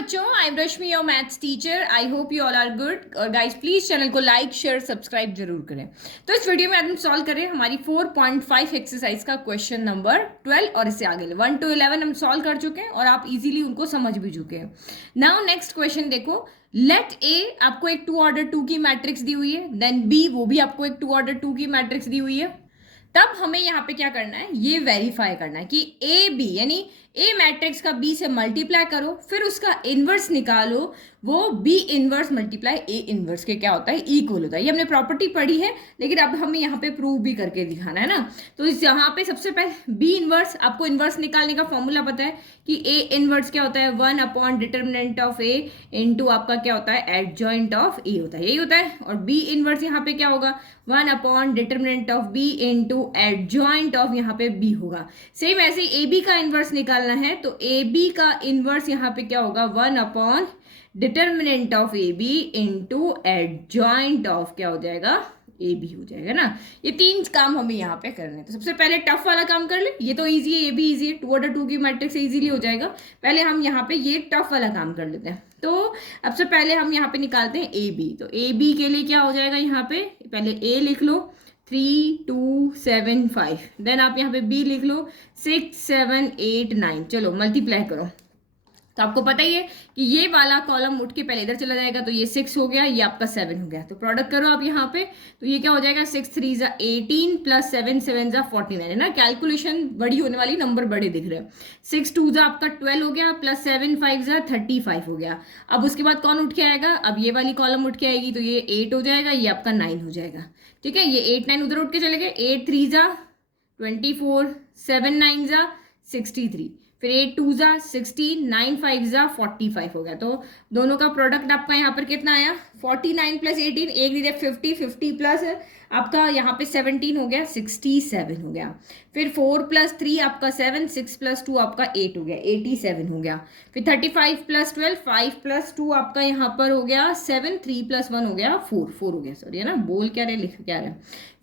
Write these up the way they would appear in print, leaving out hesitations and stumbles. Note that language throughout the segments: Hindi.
बच्चों, I am Rashmi your maths teacher. I hope you all are good. और गाइस प्लीज चैनल को लाइक शेयर सब्सक्राइब जरूर करें। तो इस वीडियो में आज हम सॉल्व करें हमारी 4.5 एक्सरसाइज का क्वेश्चन नंबर 12 और इससे आगे 1 to 11 हम सॉल्व कर चुके हैं और आप इजीली उनको समझ भी चुके हैं। नाउ नेक्स्ट क्वेश्चन देखो। लेट ए आपको एक 2 ऑर्डर 2 की मैट्रिक्स दी हुई है, देन बी वो भी आपको एक 2 ऑर्डर 2 की मैट्रिक्स दी हुई है। तब हमें यहाँ पे क्या करना है, ये वेरीफाई करना है कि ए बी यानी ए मैट्रिक्स का बी से मल्टीप्लाई करो, फिर उसका इनवर्स निकालो, वो B inverse multiply A inverse के क्या होता है, इक्वल होता है। ये हमने प्रॉपर्टी पढ़ी है, लेकिन अब हमें यहाँ पे प्रूव भी करके दिखाना है ना। तो इस यहाँ पे सबसे पहले बी इनवर्स, आपको इनवर्स निकालने का फॉर्मूला पता है कि ए इनवर्स क्या होता है, 1 upon determinant of A into आपका क्या होता है, एडजॉइंट ऑफ ए होता है, यही होता है। और बी इनवर्स यहाँ पे क्या होगा, 1 upon determinant of B into adjoint of यहाँ पे बी होगा। सेम ऐसे ए बी का इनवर्स निकालना है, तो ए बी का इनवर्स यहाँ पे क्या होगा, 1 upon determinant of A B into adjoint of क्या हो जाएगा, ए बी हो जाएगा ना। ये तीन काम हमें यहाँ पे करने हैं। तो सबसे पहले टफ वाला काम कर ले, ये तो इजी है, ये भी इजी है, 2 ऑर्डर 2 की मैट्रिक्स से इजीली हो जाएगा। पहले हम यहाँ पे ये टफ वाला काम कर लेते हैं। तो अब से पहले हम यहाँ पे निकालते हैं ए बी। तो ए बी के लिए क्या हो जाएगा, यहाँ पे पहले ए लिख लो 3 2 7 5, देन आप यहाँ पे बी लिख लो 6 7 8 9। चलो मल्टीप्लाई करो। तो आपको पता ही है कि ये वाला कॉलम उठ के पहले इधर चला जाएगा, तो ये 6 हो गया, ये आपका 7 हो गया। तो प्रोडक्ट करो आप यहाँ पे, तो ये क्या हो जाएगा, 6 3 जा 18 प्लस 7 7 जा 49 है ना। कैलकुलेशन बड़ी होने वाली, नंबर बड़े दिख रहे हैं। 6 2 जा आपका 12 हो गया, प्लस 7 5 जा 35 हो गया। अब उसके बाद कौन उठ के आएगा, अब ये वाली कॉलम उठ के आएगी, तो ये 8 हो जाएगा, ये आपका 9 हो जाएगा। ठीक है, ये 8 9 उधर उठ के चले गए, 8 3 जा 24, 7 9 जा 63, फिर 8 2 जा 16, 9 5 जा 45 हो गया। तो दोनों का प्रोडक्ट आपका यहाँ पर कितना आया, 49 प्लस 18, एक दीजिए 50, 50 प्लस आपका यहाँ पे 17 हो गया, 67 हो गया। फिर 4 प्लस 3 आपका 7, 6 प्लस 2 आपका 8 हो गया, 87 हो गया। फिर 35 प्लस 12, 5 प्लस 2 आपका यहाँ पर हो गया 7, 3 प्लस 1 हो गया 4 हो गया, सॉरी है ना, बोल क्या रहे लिख क्या रहे।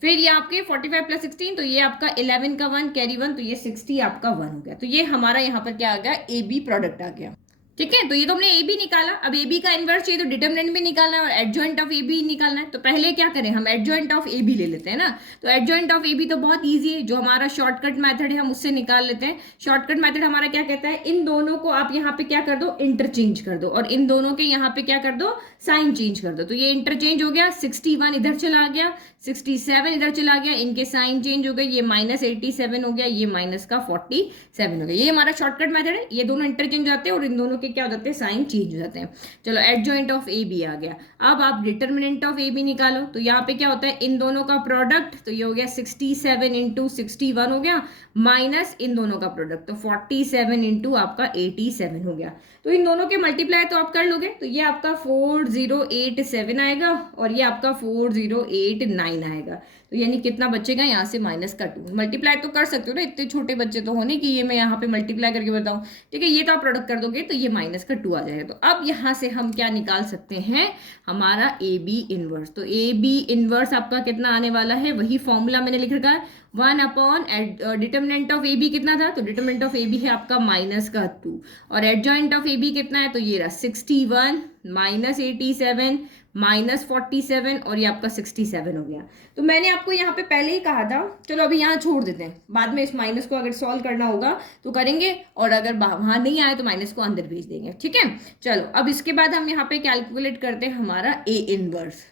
फिर ये आपके 45 प्लस 16, तो ये आपका 11 का 1 कैरी 1, तो ये 60 आपका 1 हो गया। तो ये हमारा यहाँ पर क्या आ गया, ए बी प्रोडक्ट आ गया। ठीक है, तो ये तो हमने ए बी निकाला। अब ए बी का इनवर्स चाहिए तो डिटर्मिनेंट भी निकालना है और एडजॉइंट ऑफ ए बी निकालना है। तो पहले क्या करें, हम एडजॉइंट ऑफ ए बी ले लेते हैं ना। तो एडजॉइंट ऑफ ए बी तो बहुत इजी है, जो हमारा शॉर्टकट मेथड है हम उससे निकाल लेते हैं। शॉर्टकट मेथड हमारा क्या कहता है, इन दोनों को आप यहाँ पे क्या कर दो, इंटरचेंज कर दो, और इन दोनों के यहाँ पे क्या कर दो, साइन चेंज कर दो। तो ये इंटरचेंज हो गया, 61 इधर चला गया, 67 इधर चला गया, इनके साइन चेंज हो गए, ये माइनस 87 हो गया, ये माइनस का 47 हो गया। ये हमारा शॉर्टकट मेथड है, ये दोनों इंटरचेंज हो जाते हैं और इन दोनों के क्या हो जाते हैं, साइन चेंज हो जाते हैं। चलो एडजॉइंट ऑफ ए बी आ गया। अब आप डिटर्मिनेंट ऑफ ए बी निकालो। तो यहाँ पे क्या होता है, इन दोनों का प्रोडक्ट, तो ये हो गया 67 इंटू 61 हो गया, माइनस इन दोनों का प्रोडक्ट, तो 47 इंटू आपका 87 हो गया। तो इन दोनों के मल्टीप्लाई तो आप कर लोगे, तो ये आपका 4087 आएगा और ये आपका 4089 आएगा। तो यानी कितना बचेगा, यहाँ से माइनस का 2। मल्टीप्लाई तो कर सकते हो ना, इतने छोटे बच्चे तो होने कि ये मैं यहाँ पे मल्टीप्लाई करके बताऊँ। ठीक है, ये तो आप प्रोडक्ट कर दोगे, तो ये माइनस का 2 आ जाएगा। तो अब यहाँ से हम क्या निकाल सकते हैं, हमारा ए बी इनवर्स। तो ए बी इनवर्स आपका कितना आने वाला है, वही फॉर्मूला मैंने लिख रखा है, 1 upon determinant of A B कितना था, तो डिटर्मिनेंट ऑफ ए बी है आपका माइनस का 2, और एडजॉइंट ऑफ ए बी कितना है, तो ये रहा 61 माइनस 87 माइनस 47 और ये आपका 67 हो गया। तो मैंने आपको यहाँ पे पहले ही कहा था, चलो अभी यहाँ छोड़ देते हैं, बाद में इस माइनस को अगर सॉल्व करना होगा तो करेंगे, और अगर वहाँ नहीं आए तो माइनस को अंदर भेज देंगे। ठीक है, चलो अब इसके बाद हम यहाँ पे कैलकुलेट करते हैं हमारा ए इनवर्स।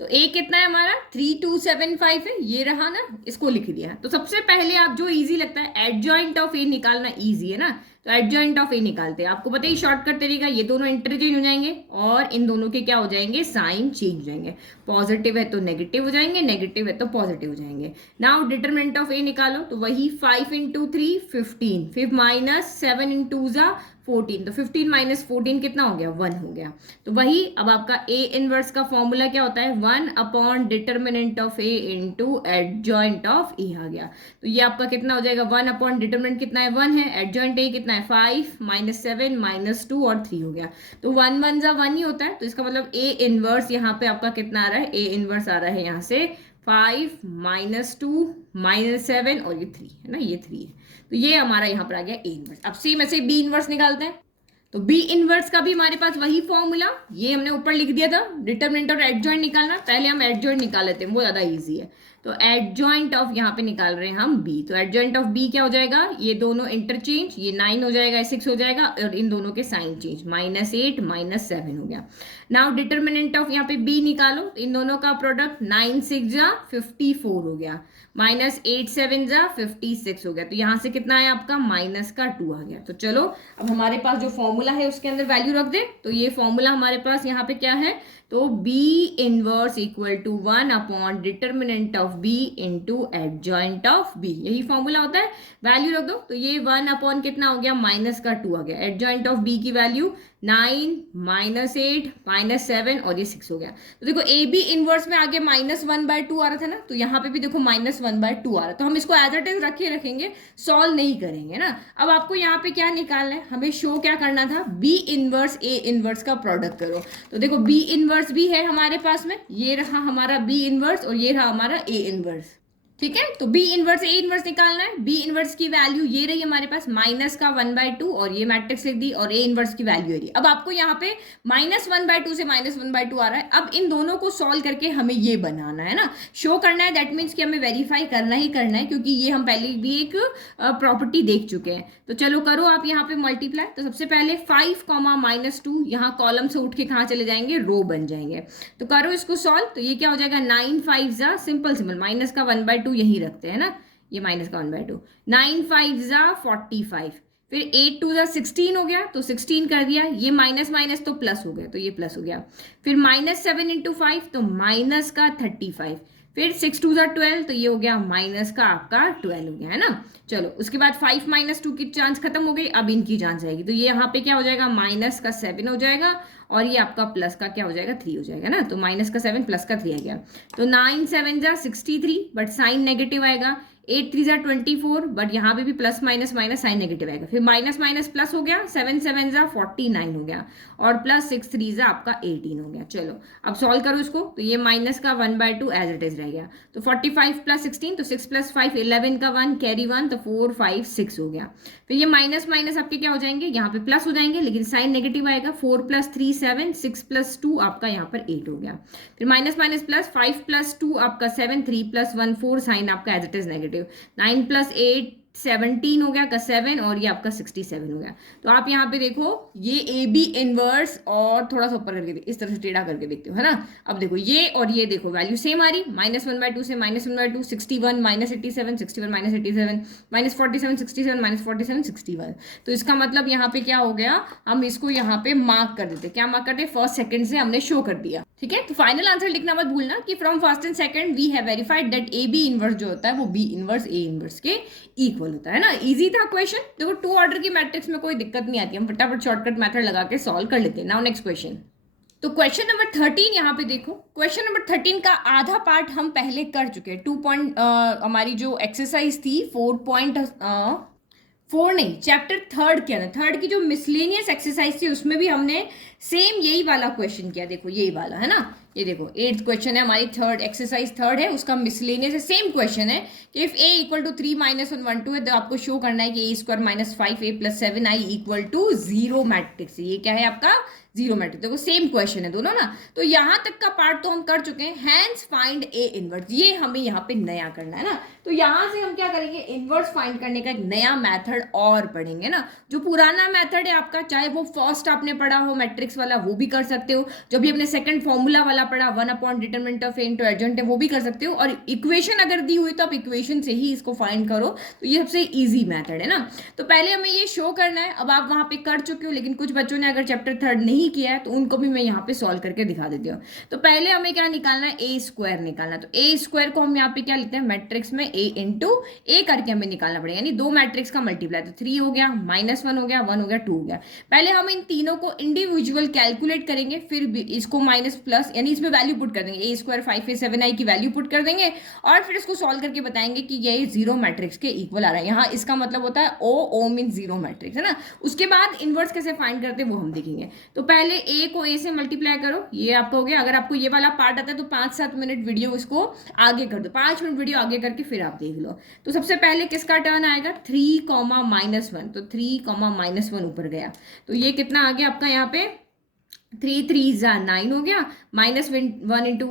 तो ए कितना है हमारा, 3275 है, ये रहा ना, इसको लिख दिया। तो सबसे पहले आप जो इजी लगता है, एडजॉइंट ऑफ ए निकालना इजी है ना, तो एडजॉइंट ऑफ ए निकालते हैं। आपको पता ही शॉर्टकट तरीका, ये दोनों इंटरचेंज हो जाएंगे और इन दोनों के क्या हो जाएंगे, साइन चेंज हो जाएंगे। पॉजिटिव है तो नेगेटिव हो जाएंगे, नेगेटिव है तो पॉजिटिव हो जाएंगे। नाउ डिटर्मिनेंट ऑफ ए निकालो, तो वही 5 इंटू 3 15, फिर माइनस 7 इंटू जा 14, तो 15 माइनस 14 कितना हो गया, 1 हो गया। तो वही अब आपका ए इनवर्स का फॉर्मूला क्या होता है, 1 upon determinant of A into adjoint of A आ गया। तो ये आपका कितना हो जाएगा, 1 अपॉन डिटर्मिनेंट कितना है, 1 है, एडजॉइंट ए कितना है 5 माइनस 7 माइनस 2 और 3 हो गया। तो 1 1 जा 1 ही होता है, तो इसका मतलब ए इनवर्स यहाँ पे आपका कितना आ रहा है, ए इनवर्स आ रहा है यहाँ से 5 माइनस 2 माइनस 7 और ये 3 है ना, ये 3 है। तो ये हमारा यहाँ पर आ गया ए इनवर्स। अब सेम ऐसे बी इनवर्स निकालते हैं। तो बी इनवर्स का भी हमारे पास वही फॉर्मूला, ये हमने ऊपर लिख दिया था, डिटरमिनेंट और एडजॉइंट निकालना। पहले हम एडजॉइंट निकाल लेते हैं, वो ज्यादा इजी है। तो एडजॉइंट ऑफ यहाँ पे निकाल रहे हैं हम बी, तो एडजॉइंट ऑफ बी क्या हो जाएगा, ये दोनों इंटरचेंज, ये 9 हो जाएगा, 6 हो जाएगा, और इन दोनों के साइन चेंज, -8 -7 हो गया। नाउ डिटरमिनेंट ऑफ यहाँ पे बी निकालो, तो इन दोनों का प्रोडक्ट 9 6 जा 54 हो गया, -8 7 जा 56 हो गया। तो यहाँ से कितना है आपका, -2 आ गया। तो चलो अब हमारे पास जो फॉर्मूला है उसके अंदर वैल्यू रख दे। तो ये फॉर्मूला हमारे पास यहाँ पे क्या है, तो B inverse equal to 1 upon determinant of B into adjoint of B, यही फॉर्मूला होता है। वैल्यू रख दो, तो ये 1 अपॉन कितना हो गया, -2 आ गया। एडजॉइंट ऑफ बी की वैल्यू 9 -8 -7 और ये 6 हो गया। तो देखो ए बी इनवर्स में आगे -1/2 आ रहा था ना, तो यहाँ पे भी देखो -1/2 आ रहा है। तो हम इसको एज इट इज रखेंगे, सॉल्व नहीं करेंगे ना। अब आपको यहाँ पे क्या निकालना है, हमें शो क्या करना था, बी इनवर्स ए इनवर्स का प्रोडक्ट करो। तो देखो बी इनवर्स भी है हमारे पास में, ये रहा हमारा बी इनवर्स और ये रहा हमारा ए इनवर्स, ठीक है। तो बी इनवर्स ए इनवर्स निकालना है। बी इनवर्स की वैल्यू ये रही हमारे पास -1/2 और ये मैट्रिक्स लिख दी, और ए इनवर्स की वैल्यू ये रही। अब आपको यहाँ पे -1/2 से -1/2 आ रहा है। अब इन दोनों को सॉल्व करके हमें ये बनाना है ना, शो करना है। दैट मीन्स कि हमें वेरीफाई करना ही करना है, क्योंकि ये हम पहले भी एक प्रॉपर्टी देख चुके हैं। तो चलो करो आप यहाँ पे मल्टीप्लाई। तो सबसे पहले 5 -2 यहाँ कॉलम से उठ के कहाँ चले जाएंगे, रो बन जाएंगे। तो करो इसको सॉल्व। तो ये क्या हो जाएगा, 9 5 जा सिंपल माइनस का 1/2 यही रखते हैं ना, ये माइनस का 1/2, 9 5 जा 45, फिर 8 2 जा 16 हो गया, तो 16 कर दिया, ये माइनस माइनस तो प्लस हो गया, तो ये प्लस हो गया। फिर -7 × 5 तो माइनस का 35, फिर 6 2 जा 12, तो ये हो गया माइनस का आपका 12 हो गया, है ना। चलो उसके बाद 5 -2 की चांस खत्म हो गई, अब इनकी चांस आएगी। तो ये यहाँ पे क्या हो जाएगा, माइनस का 7 हो जाएगा, और ये आपका प्लस का क्या हो जाएगा, 3 हो जाएगा ना। तो माइनस का 7 प्लस का 3 आ गया। तो 9 7 जा 63, बट साइन नेगेटिव आएगा। 8 3 जा 24, बट यहाँ पे भी plus minus minus sign negative आएगा। फिर माइनस माइनस प्लस हो गया, 7 7 जा 49 हो गया, और प्लस 6 3 जा आपका 18 हो गया। चलो अब सॉल्व करो इसको। तो ये माइनस का 1/2 एज इट इज रह गया। तो 45 + 16, तो 6 + 5 11 का 1 कैरी 1, तो 4 5 6 हो गया। फिर ये माइनस माइनस आपके क्या हो जाएंगे, यहाँ पे प्लस हो जाएंगे, लेकिन साइन नेगेटिव आएगा। 4 + 3 7, 6 + 2 आपका यहाँ पर 8 हो गया। फिर माइनस माइनस प्लस, 5 + 2 आपका 7, 3 + 1 4, साइन आपका एज इट इज नेगेटिव। 9 + 8 17 हो गया का 7, और ये आपका 67 हो गया। तो आप यहाँ पे देखो, ये ए बी इनवर्स, और थोड़ा सा ऊपर करके इस तरह से टेढ़ा करके देखते हो, है ना। अब देखो ये और ये देखो वैल्यू सेम आ रही, -1/2 से -1/2, 61 -87 61 -87 -47 67 -47 61। तो इसका मतलब यहाँ पे क्या हो गया, हम इसको यहाँ पे मार्क कर देते। क्या मार्क करते, फर्स्ट सेकंड से हमने शो कर दिया, ठीक है। तो फाइनल आंसर लिखना मत भूलना कि from first and second we have verified that A B inverse जो होता है वो बी इनवर्स ए इनवर्स के इक्वल होता है ना। इजी था क्वेश्चन। देखो 2 ऑर्डर की मैट्रिक्स में कोई दिक्कत नहीं आती, हम फटाफट शॉर्टकट मेथड लगा के सॉल्व कर लेते हैं। Now next question. तो क्वेश्चन नंबर 13 यहाँ पे देखो, क्वेश्चन नंबर 13 का आधा पार्ट हम पहले कर चुके हैं। 2 पॉइंट हमारी जो एक्सरसाइज थी 4 नहीं, चैप्टर 3 के अंदर, 3 की जो मिसलेनियस एक्सरसाइज थी उसमें भी हमने सेम यही वाला क्वेश्चन किया। देखो यही वाला, है ना। ये देखो 8th क्वेश्चन है हमारी, एक्सरसाइज 3 है, उसका मिसलेनियस है। सेम क्वेश्चन है कि इफ a = 3 - 1 1 2 है, तो आपको शो करना है कि a² - 5a + 7i = 0 मैट्रिक्स। ये क्या है आपका, 0 मैट्रिक्स। देखो सेम क्वेश्चन है दोनों ना। तो यहाँ तक का पार्ट तो हम कर चुके हैं। हैंस फाइंड ए इनवर्स, ये हमें यहाँ पे नया करना है ना। तो यहाँ से हम क्या करेंगे, इनवर्स फाइंड करने का एक नया मेथड और पढ़ेंगे ना। जो पुराना मेथड है आपका, चाहे वो फर्स्ट आपने पढ़ा हो मैट्रिक्स वाला, वो भी कर सकते हो। जो भी अपने सेकंड फॉर्मूला वाला पढ़ा, 1 upon determinant of A into adjoint, वो भी कर सकते हो। और इक्वेशन अगर दी हुई तो आप इक्वेशन से ही इसको फाइंड करो। तो ये सबसे इजी मेथड है ना। तो पहले हमें ये शो करना है। अब आप वहां पे कर चुके हो, लेकिन कुछ बच्चों ने अगर चैप्टर 3 नहीं किया है तो उनको भी मैं यहाँ पे सॉल्व करके दिखा देती हूँ। तो पहले हमें क्या निकालना है, a² निकालना है। तो a² को हम यहाँ पे क्या लिखते हैं, मैट्रिक्स में a इंटू ए करके हमें निकालना पड़ेगा, यानी 2 मैट्रिक्स का मल्टीप्लाई। तो 3 हो गया, -1 हो गया, 1 हो गया, 2 हो गया। पहले हम इन तीनों को इंडिविजुअल यूजुअल कैलकुलेट करेंगे, फिर इसको माइनस प्लस यानी इसमें वैल्यू पुट कर देंगे, a स्क्वायर 5a 7i की वैल्यू पुट कर देंगे और फिर इसको सॉल्व करके बताएंगे कि ये जीरो मैट्रिक्स के इक्वल आ रहा है। यहाँ इसका मतलब होता है ओ मीन जीरो मैट्रिक्स, है ना। उसके बाद इनवर्स कैसे फाइंड करते हैं वो हम देखेंगे। तो पहले a को a से मल्टीप्लाई करो, ये आपका हो गया। अगर आपको ये वाला पार्ट आता है तो 5-7 मिनट वीडियो इसको आगे कर दो, 5 मिनट वीडियो आगे करके फिर आप देख लो। तो सबसे पहले किसका टर्न आएगा 3, -1, तो 3, -1 ऊपर गया, तो ये कितना आ गया आपका यहाँ पे 3 3 9 हो गया, -1 इंटू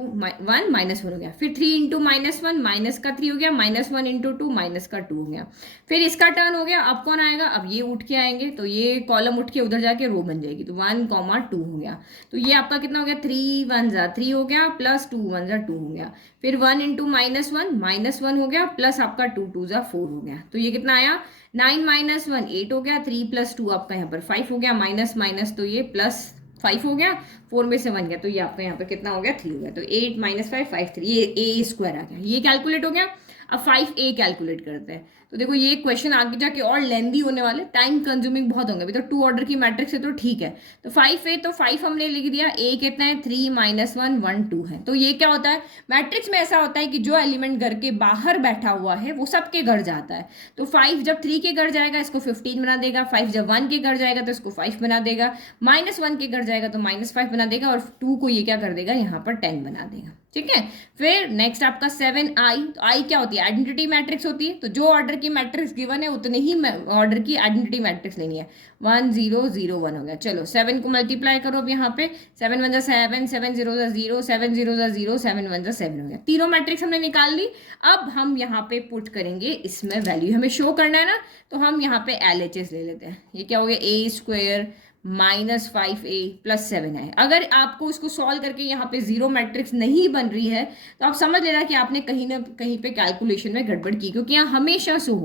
1 -1 हो गया, फिर 3 इंटू -1 माइनस का 3 हो गया, -1 इंटू 2 माइनस का 2 हो गया। फिर इसका टर्न हो गया, अब कौन आएगा, अब ये उठ के आएंगे तो ये कॉलम उठ के उधर जाके रो बन जाएगी, तो 1, 2 हो गया। तो ये आपका कितना हो गया 3 1 3 हो गया, प्लस 2 1 2 हो गया। फिर 1 इंटू -1 हो गया, प्लस आपका 2 2 4 हो गया। तो ये कितना आया 9 -1 8 हो गया, 3 + 2 आपका यहाँ पर 5 हो गया, माइनस माइनस तो ये प्लस 5 हो गया, 4 में से 1 गया, तो ये आपका यहाँ पे कितना हो गया 3 हो गया। तो 8 - 5 5 3, ये a स्क्वायर आ गया, ये कैलकुलेट हो गया। अब 5a कैलकुलेट करते हैं। तो देखो ये क्वेश्चन आगे जाके और लेंदी होने वाले, टाइम कंज्यूमिंग बहुत होंगे। अभी तो 2 ऑर्डर की मैट्रिक्स है तो ठीक है। तो 5a, तो 5 हमने लिख दिया, a कितना है 3 -1 1 2 है। तो ये क्या होता है मैट्रिक्स में, ऐसा होता है कि जो एलिमेंट घर के बाहर बैठा हुआ है वो सबके घर जाता है। तो 5 जब 3 के घर जाएगा इसको 15 बना देगा, 5 जब 1 के घर जाएगा तो इसको 5 बना देगा, -1 के घर जाएगा तो -5 बना देगा, और 2 को ये क्या कर देगा यहाँ पर 10 बना देगा, ठीक है। फिर नेक्स्ट आपका 7i, तो आई क्या होती है आइडेंटिटी मैट्रिक्स होती है। तो जो ऑर्डर की मैट्रिक्स गिवन है उतने ही ऑर्डर की आइडेंटिटी मैट्रिक्स लेनी है। 1 0 0 1 हो गया। चलो 7 को मल्टीप्लाई करो अब यहाँ पे, 7 1 7 7 0 0 7 0 0 7 1 7 हो गया। तीनों मैट्रिक्स हमने निकाल ली। अब हम यहाँ पे पुट करेंगे इसमें वैल्यू, हमें शो करना है ना, तो हम यहाँ पे LHS ले लेते हैं। ये क्या हो गया a स्क्वायर -5a + 7 है। अगर आपको इसको सॉल्व करके यहाँ पे जीरो मैट्रिक्स नहीं बन रही है तो आप समझ लेना कि आपने कहीं ना कहीं पे कैलकुलेशन में गड़बड़ की, क्योंकि यहाँ हमेशा शो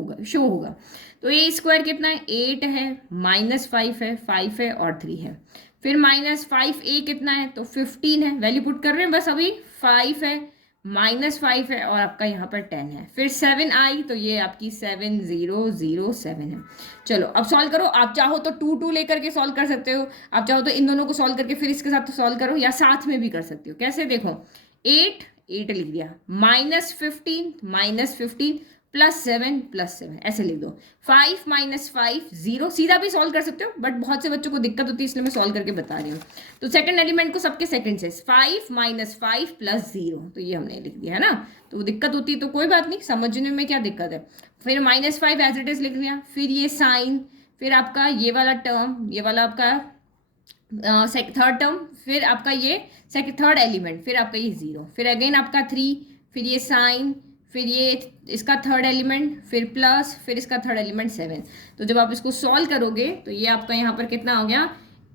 होगा। तो a स्क्वायर कितना है 8 है, -5 है, 5 है और 3 है। फिर -5a कितना है तो 15 है, वैल्यू पुट कर रहे हैं बस अभी, 5 है, -5 है और आपका यहाँ पर 10 है। फिर 7i, तो ये आपकी 7 0 0 7 है। चलो अब सॉल्व करो। आप चाहो तो 2 2 लेकर के सॉल्व कर सकते हो, आप चाहो तो इन दोनों को सॉल्व करके फिर इसके साथ तो सॉल्व करो, या साथ में भी कर सकते हो। कैसे देखो 8 लिख दिया, -15 +7 ऐसे लिख दो। 5 - 5 0, सीधा भी सॉल्व कर सकते हो बट बहुत से बच्चों को दिक्कत होती है इसलिए मैं सॉल्व करके बता रही हूँ। तो सेकंड एलिमेंट को सबके सेकंड से 5 - 5 + 0, तो ये हमने लिख दिया है ना। तो दिक्कत होती है तो कोई बात नहीं, समझने में क्या दिक्कत है। फिर -5 एज इट इज लिख दिया, फिर ये साइन, फिर आपका ये वाला टर्म, ये वाला आपका थर्ड टर्म, फिर आपका ये थर्ड एलिमेंट, फिर आपका ये 0, फिर अगेन आपका 3, फिर ये साइन, फिर ये इसका थर्ड एलिमेंट, फिर प्लस, फिर इसका थर्ड एलिमेंट 7। तो जब आप इसको सॉल्व करोगे तो ये आपका यहाँ पर कितना हो गया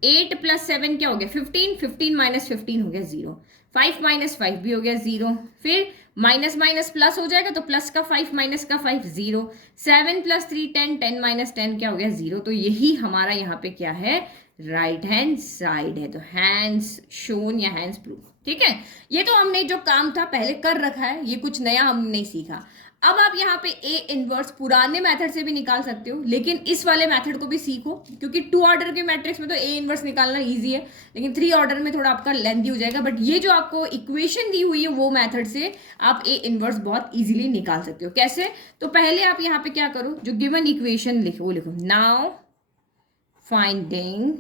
8 + 7 क्या हो गया 15, 15 - 15 हो गया 0, 5 - 5 भी हो गया 0, फिर माइनस माइनस प्लस हो जाएगा तो प्लस का 5 माइनस का 5 0, 7 + 3 10, 10 - 10 क्या हो गया 0। तो यही हमारा यहाँ पे क्या है राइट हैंड साइड है। तो हैंड्स शोन या हैंड्स प्रूफ, ठीक है। ये तो हमने जो काम था पहले कर रखा है, ये कुछ नया हमने नहीं सीखा। अब आप यहाँ पे ए इनवर्स पुराने मेथड से भी निकाल सकते हो, लेकिन इस वाले मेथड को भी सीखो, क्योंकि 2 ऑर्डर के मैट्रिक्स में तो ए इनवर्स निकालना इजी है, लेकिन 3 ऑर्डर में थोड़ा आपका लेंथी हो जाएगा। बट ये जो आपको इक्वेशन दी हुई है वो मेथड से आप ए इनवर्स बहुत इजीली निकाल सकते हो। कैसे? तो पहले आप यहाँ पे क्या करो, जो गिवन इक्वेशन लिखो वो लिखो, नाउ फाइंडिंग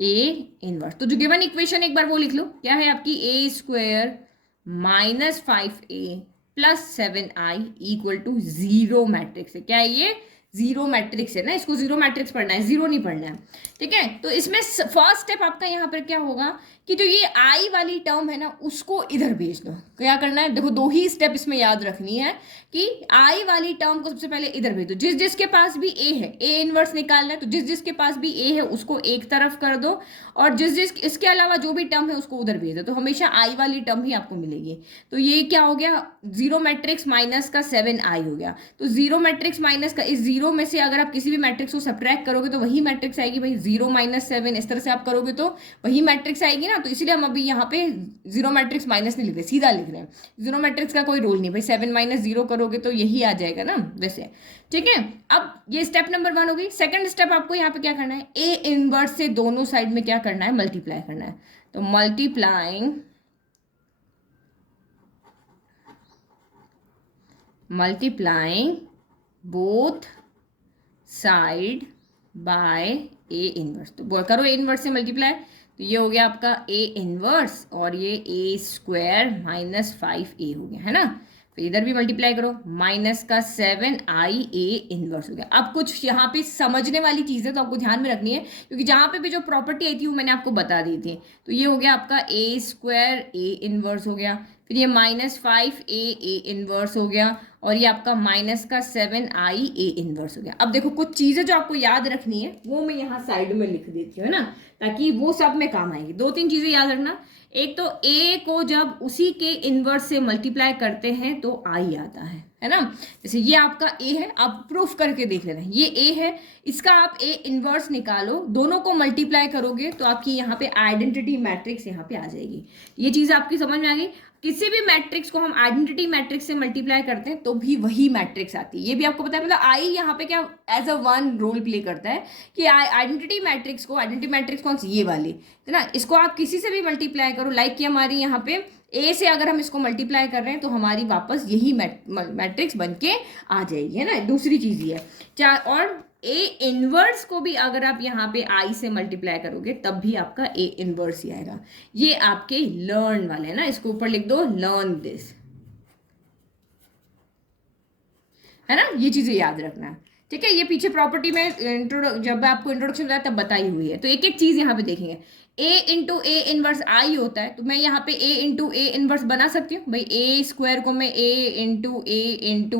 ए इनवर्स। तो जो गिवन इक्वेशन एक बार वो लिख लो, क्या है आपकी a square -5a + 7i = 0 matrix है। क्या है ये? 0 मैट्रिक्स है ना, इसको 0 मैट्रिक्स पढ़ना है, 0 नहीं पढ़ना है, ठीक है। तो इसमें फर्स्ट स्टेप आपका यहाँ पर क्या होगा कि जो ये आई वाली टर्म है ना उसको इधर भेज दो। क्या करना है, देखो 2 ही स्टेप इसमें याद रखनी है कि आई वाली टर्म को सबसे पहले इधर भेज दो। जिस जिसके पास भी ए है, ए इनवर्स निकालना है, तो जिस जिसके पास भी ए है उसको एक तरफ कर दो, और जिस इसके अलावा जो भी टर्म है उसको उधर भेज दो। तो हमेशा आई वाली टर्म ही आपको मिलेगी। तो ये क्या हो गया 0 मैट्रिक्स माइनस का 7i हो गया। तो 0 मैट्रिक्स माइनस का इस जीरो में से अगर आप किसी भी मैट्रिक्स को सब्ट्रैक्ट करोगे तो वही मैट्रिक्स आएगी भाई, 0 - 7 इस तरह से आप करोगे तो वही मैट्रिक्स आएगी ना। तो इसलिए हम अभी यहाँ पे जीरो मैट्रिक्स माइनस नहीं लिख रहे, सीधा लिख रहे हैं। जीरो मैट्रिक्स का कोई रोल नहीं भाई, 7 - 0 करोगे तो यही आ जाएगा ना वैसे। ठीक है, अब ये स्टेप नंबर 1 हो गई। सेकंड स्टेप आपको यहाँ पे क्या करना है, ए इनवर्स से दोनों साइड में क्या करना है, मल्टीप्लाई करना है। तो multiplying both side by A inverse. तो करो ए इनवर्स से मल्टीप्लाई, तो ये हो गया आपका ए इनवर्स और ये A² - 5A हो गया है ना। फिर इधर भी मल्टीप्लाई करो, -7IA इनवर्स हो गया। अब कुछ यहाँ पे समझने वाली चीज़ें तो आपको ध्यान में रखनी है, क्योंकि जहाँ पे भी जो प्रॉपर्टी आई थी वो मैंने आपको बता दी थी। तो ये हो गया आपका A² A इनवर्स हो गया, फिर ये -5AA इनवर्स हो गया और ये आपका -7IA इनवर्स हो गया। अब देखो कुछ चीज़ें जो आपको याद रखनी है वो मैं यहाँ साइड में लिख देती हूँ, है ना, ताकि वो सब में काम आएगी। 2-3 चीज़ें याद रखना। एक तो ए को जब उसी के इनवर्स से मल्टीप्लाई करते हैं तो आई आता है ना। जैसे ये आपका ए है, आप प्रूफ करके देख लेना, ये ए है, इसका आप ए इनवर्स निकालो, दोनों को मल्टीप्लाई करोगे तो आपकी यहाँ पे आइडेंटिटी मैट्रिक्स यहाँ पे आ जाएगी। ये चीज़ आपकी समझ में आ गई। किसी भी मैट्रिक्स को हम आइडेंटिटी मैट्रिक्स से मल्टीप्लाई करते हैं तो भी वही मैट्रिक्स आती है, ये भी आपको पता है। मतलब आई यहाँ पे क्या as a one role play करता है कि आइडेंटिटी मैट्रिक्स कौन सी, ये वाली है ना, इसको आप किसी से भी मल्टीप्लाई करो। लाइक कि हमारी यहाँ पे ए से अगर हम इसको मल्टीप्लाई कर रहे हैं तो हमारी वापस यही मैट्रिक्स बन के आ जाएगी, है ना। दूसरी चीज़ ये है, और ए इनवर्स को भी अगर आप यहाँ पे आई से मल्टीप्लाई करोगे तब भी आपका ए इनवर्स ही आएगा। ये आपके लर्न वाले हैं ना, इसको ऊपर लिख दो, लर्न दिस, है ना। ये चीज़ें याद रखना, ठीक है। ये पीछे प्रॉपर्टी में जब आपको इंट्रोडक्शन बताया तब बताई हुई है। तो एक एक चीज़ यहाँ पे देखेंगे। ए इंटू ए इनवर्स आई होता है, तो मैं यहाँ पे ए इंटू ए इनवर्स बना सकती हूँ भाई। A² को मैं ए इंटू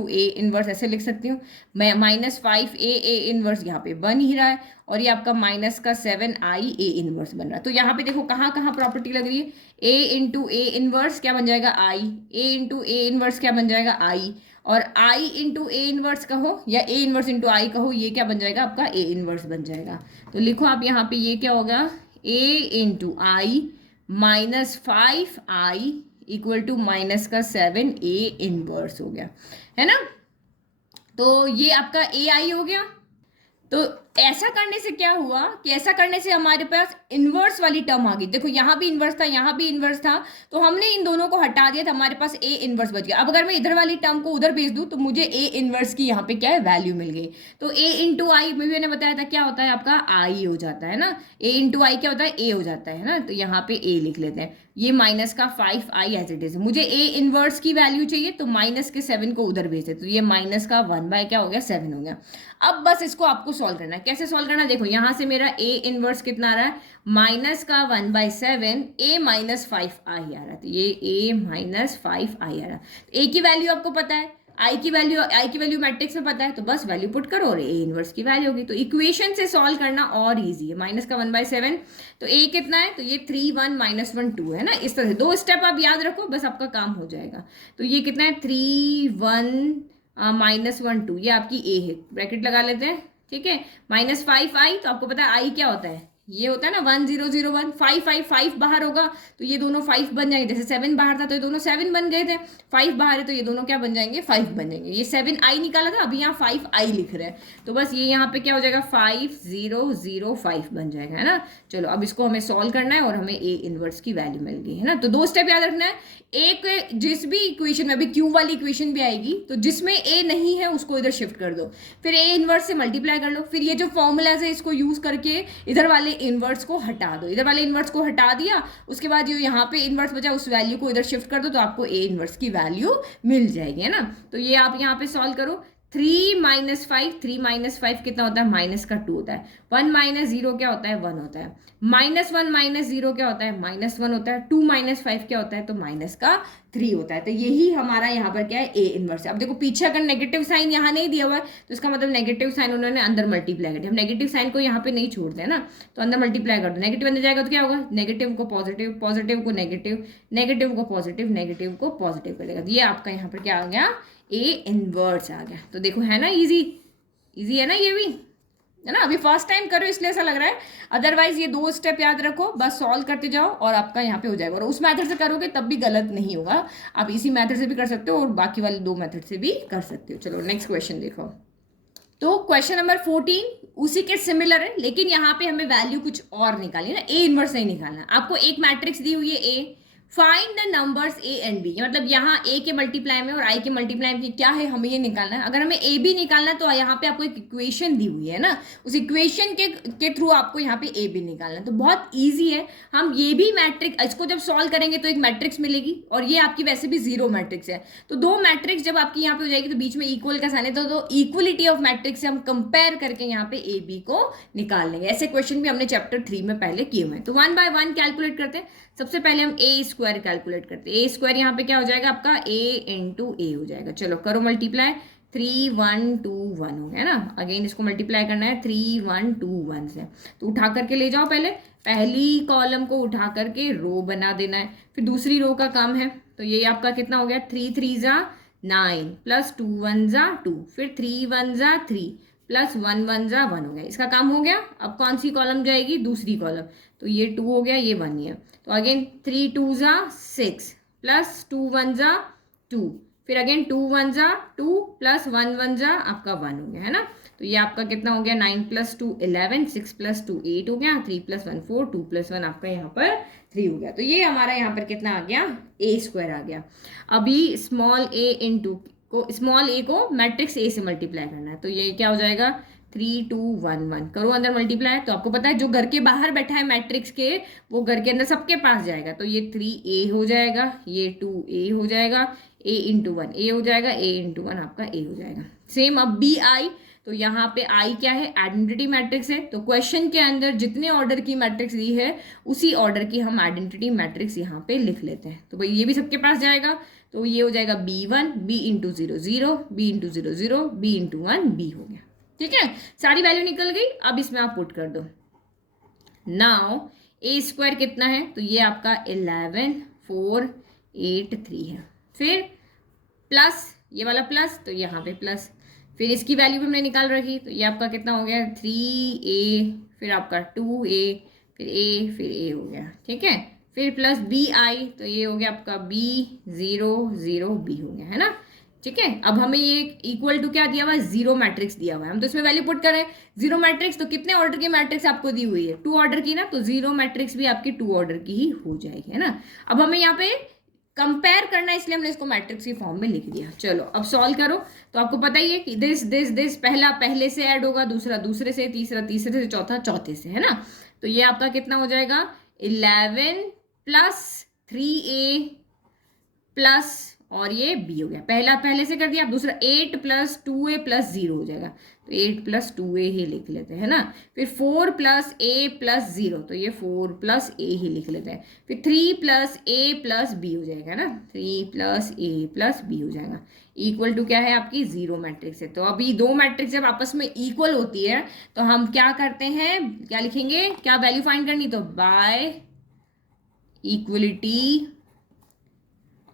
ए इनवर्स ऐसे लिख सकती हूँ। मैं -5AA इनवर्स यहाँ पे बन ही रहा है और ये आपका -7IA इनवर्स बन रहा है। तो यहाँ पे देखो कहाँ कहाँ प्रॉपर्टी लग रही है। ए इंटू ए इनवर्स क्या बन जाएगा, आई। ए इंटू ए इनवर्स क्या बन जाएगा, आई। और आई इंटू ए इनवर्स कहो या ए इनवर्स इंटू आई कहो, ये क्या बन जाएगा आपका ए इनवर्स बन जाएगा। तो लिखो आप यहाँ पे, ये क्या होगा, A into I -5I equal to -7A inverse हो गया, है ना। तो ये आपका AI हो गया। तो ऐसा करने से क्या हुआ कि ऐसा करने से हमारे पास इन्वर्स वाली टर्म आ गई। देखो यहाँ भी इन्वर्स था, यहाँ भी इन्वर्स था, तो हमने इन दोनों को हटा दिया तो हमारे पास ए इन्वर्स बच गया। अब अगर मैं इधर वाली टर्म को उधर भेज दूँ तो मुझे ए इन्वर्स की यहाँ पे क्या है, वैल्यू मिल गई। तो ए इंटू आई में मैंने बताया था क्या होता है आपका, आई हो जाता है ना। ए इंटू आई क्या होता है, ए हो जाता है ना। तो यहाँ पे ए लिख लेते हैं, ये -5I एज इट इज। मुझे ए इन्वर्स की वैल्यू चाहिए तो -7 को उधर भेजते, तो ये -1 क्या हो गया, 7 हो गया। अब बस इसको आपको सॉल्व करना है। कैसे सॉल्व करना, देखो यहाँ से मेरा ए इनवर्स कितना आ रहा है, -1/7 a -5I आ रहा है। तो ये a -5I आ रहा है। ए की वैल्यू आपको पता है, आई की वैल्यू मैट्रिक्स में पता है, तो बस वैल्यू पुट करो और ए इनवर्स की वैल्यू होगी। तो इक्वेशन से सॉल्व करना और इजी है। -1/7 तो ए कितना है, तो ये 3 1 -1 2 है ना। इस तरह से 2 स्टेप आप याद रखो, बस आपका काम हो जाएगा। तो ये कितना है, 3 1 -1 2, ये आपकी ए है, ब्रैकेट लगा लेते हैं, ठीक है। -5I, तो आपको पता है आई क्या होता है, ये होता है ना 1 0 0 1। 5 बाहर होगा तो ये दोनों 5 बन जाएंगे। जैसे 7 बाहर था तो ये दोनों 7 बन गए थे, 5 बाहर है तो ये दोनों क्या बन जाएंगे, 5 बन जाएंगे। ये 7I निकाला था, अभी यहाँ 5I लिख रहे हैं, तो बस ये यहाँ पे क्या हो जाएगा, 5 0 0 5 बन जाएगा, है ना। चलो अब इसको हमें सॉल्व करना है और हमें ए इनवर्स की वैल्यू मिल गई, है ना। तो 2 स्टेप याद रखना है। एक, जिस भी इक्वेशन में, अभी क्यू वाली इक्वेशन भी आएगी तो जिसमें ए नहीं है उसको इधर शिफ्ट कर दो, फिर ए इनवर्स से मल्टीप्लाई कर लो, फिर ये जो फॉर्मूलाज है इसको यूज करके इधर वाले इनवर्स को हटा दो। इधर वाले इनवर्स को हटा दिया, उसके बाद जो यहाँ पे इनवर्स बचा उस वैल्यू को इधर शिफ्ट कर दो, तो आपको ए इनवर्स की वैल्यू मिल जाएगी, है ना। तो ये आप यहाँ पे सॉल्व करो। 3 - 5 कितना होता है, -2 होता है। 1 - 0 क्या होता है, 1 होता है। -1 - 0 क्या होता है, -1 होता है। 2 - 5 क्या होता है, तो -3 होता है। तो यही हमारा यहाँ पर क्या है, ए इनवर्स है। अब देखो पीछे अगर नेगेटिव साइन यहाँ नहीं दिया हुआ है तो इसका मतलब नेगेटिव साइन उन्होंने अंदर मल्टीप्लाई कर दिया। हम नेगेटिव साइन को यहाँ पे नहीं छोड़ते हैं ना, तो अंदर मल्टीप्लाई कर दो। नेगेटिव अंदर जाएगा तो क्या होगा, नेगेटिव को पॉजिटिव, पॉजिटिव को नेगेटिव, नेगेटिव को पॉजिटिव, नेगेटिव को पॉजिटिव कर देगा। तो ये आपका यहाँ पर क्या आ गया, ए इनवर्स आ गया। तो देखो है ना इजी, इजी है ना ये भी, है ना। अभी फर्स्ट टाइम करो इसलिए ऐसा लग रहा है, अदरवाइज ये 2 स्टेप याद रखो, बस सॉल्व करते जाओ और आपका यहाँ पे हो जाएगा। और उस मेथड से करोगे तब भी गलत नहीं होगा, आप इसी मेथड से भी कर सकते हो और बाकी वाले 2 मेथड से भी कर सकते हो। चलो नेक्स्ट क्वेश्चन देखो। तो क्वेश्चन नंबर 14 उसी के सिमिलर है, लेकिन यहाँ पे हमें वैल्यू कुछ और निकालनी है ना, ए इनवर्स नहीं निकालना। आपको एक मैट्रिक्स दी हुई है A, find the numbers A and B, मतलब यहाँ ए के मल्टीप्लाई में और आई के मल्टीप्लाई में क्या है हमें ये निकालना है। अगर हमें ए बी निकालना है तो यहाँ पे आपको एक इक्वेशन दी हुई है ना, उस इक्वेशन के थ्रू आपको यहाँ पे ए बी निकालना है। तो बहुत ईजी है, हम ये भी मैट्रिक्स इसको जब सॉल्व करेंगे तो एक मैट्रिक्स मिलेगी और ये आपकी वैसे भी जीरो मैट्रिक्स है। तो 2 मैट्रिक्स जब आपकी यहाँ पे हो जाएगी तो बीच में इक्वल का साइन है, तो इक्वलिटी ऑफ मैट्रिक्स से हम कंपेयर करके यहाँ पे ए बी को निकाल लेंगे। ऐसे क्वेश्चन भी हमने चैप्टर 3 में पहले किए हुए हैं। तो 1 बाय 1 कैलकुलेट करते हैं। सबसे पहले हम ए स्क्वायर कैलकुलेट करते हैं। ए स्क्वायर यहाँ पे क्या हो जाएगा आपका, ए इंटू ए हो जाएगा। चलो करो मल्टीप्लाई, 3 1 2 1 हो गया ना। अगेन इसको मल्टीप्लाई करना है 3 1 2 1 से, तो उठा करके ले जाओ। पहले पहली कॉलम को उठा करके रो बना देना है, फिर दूसरी रो का काम है। तो ये आपका कितना हो गया, 3 3 जा 9 प्लस 2 1 जा 2, फिर 3 1 जा 3 प्लस 1 1 जा 1 हो गया। इसका काम हो गया। अब कौन सी कॉलम जाएगी, दूसरी कॉलम, तो ये 2 हो गया, ये 1 ही है। तो अगेन 3 2 जा 6 प्लस 2 1 जा 2, फिर अगेन 2 1 जा 2 प्लस 1 1 जा आपका 1 हो गया, है ना। तो ये आपका कितना हो गया, 9 प्लस 2 11, 6 प्लस 2 8 हो गया, 3 प्लस 1 4, 2 प्लस 1 आपका यहाँ पर 3 हो गया। तो ये हमारा यहाँ पर कितना आ गया, ए स्क्वायर आ गया। अभी स्मॉल ए इंटू को, स्मॉल ए को मैट्रिक्स ए से मल्टीप्लाई करना है। तो ये क्या हो जाएगा, 3 2 1 1, करो अंदर मल्टीप्लाई। तो आपको पता है जो घर के बाहर बैठा है मैट्रिक्स के, वो घर के अंदर सबके पास जाएगा। तो ये 3a हो जाएगा, ये 2a हो जाएगा, a इंटू 1 a हो जाएगा, a इंटू 1 आपका a हो जाएगा। सेम अब बी आई, तो यहाँ पे आई क्या है, आइडेंटिटी मैट्रिक्स है। तो क्वेश्चन के अंदर जितने ऑर्डर की मैट्रिक्स दी है उसी ऑर्डर की हम आइडेंटिटी मैट्रिक्स यहाँ पे लिख लेते हैं। तो भाई ये भी सबके पास जाएगा, तो ये हो जाएगा b1 b into 0 0, b into 0 0, b into 1 b हो गया। ठीक है, सारी वैल्यू निकल गई। अब इसमें आप पुट कर दो। नाउ ए स्क्वायर कितना है, तो ये आपका 11 4 8 3 है। फिर प्लस ये वाला प्लस, तो यहाँ पे प्लस, फिर इसकी वैल्यू भी हमने निकाल रखी। तो ये आपका कितना हो गया, 3a, फिर आपका 2a, फिर a, फिर a हो गया। ठीक है, फिर प्लस बी आई, तो ये हो गया आपका b 0 0 b हो गया, है ना। ठीक है, अब हमें ये इक्वल टू क्या दिया हुआ है, जीरो मैट्रिक्स दिया हुआ है। हम तो इसमें वैल्यू पुट करें जीरो मैट्रिक्स, तो कितने ऑर्डर की मैट्रिक्स आपको दी हुई है, 2 ऑर्डर की ना, तो जीरो मैट्रिक्स भी आपकी 2 ऑर्डर की ही हो जाएगी, है ना। अब हमें यहाँ पे कंपेयर करना है, इसलिए हमने इसको मैट्रिक्स की फॉर्म में लिख दिया। चलो अब सॉल्व करो। तो आपको पता ही है कि दिस दिस दिस पहला पहले से ऐड होगा, दूसरा दूसरे से, तीसरा तीसरे से, चौथा चौथे से, है ना। तो ये आपका कितना हो जाएगा, 11 प्लस 3a प्लस, और ये b हो गया, पहला पहले से कर दिया। अब दूसरा 8 प्लस 2a प्लस 0 हो जाएगा, तो 8 प्लस 2a ही लिख लेते हैं, है ना। फिर 4 प्लस a प्लस 0, तो ये 4 प्लस a ही लिख लेते हैं। फिर 3 प्लस a प्लस b हो जाएगा ना, 3 प्लस a प्लस b हो जाएगा। इक्वल टू क्या है आपकी, जीरो मैट्रिक्स है। तो अभी 2 मैट्रिक्स जब आपस में इक्वल होती है तो हम क्या करते हैं, क्या लिखेंगे, क्या वैल्यू फाइंड करनी, तो bye equality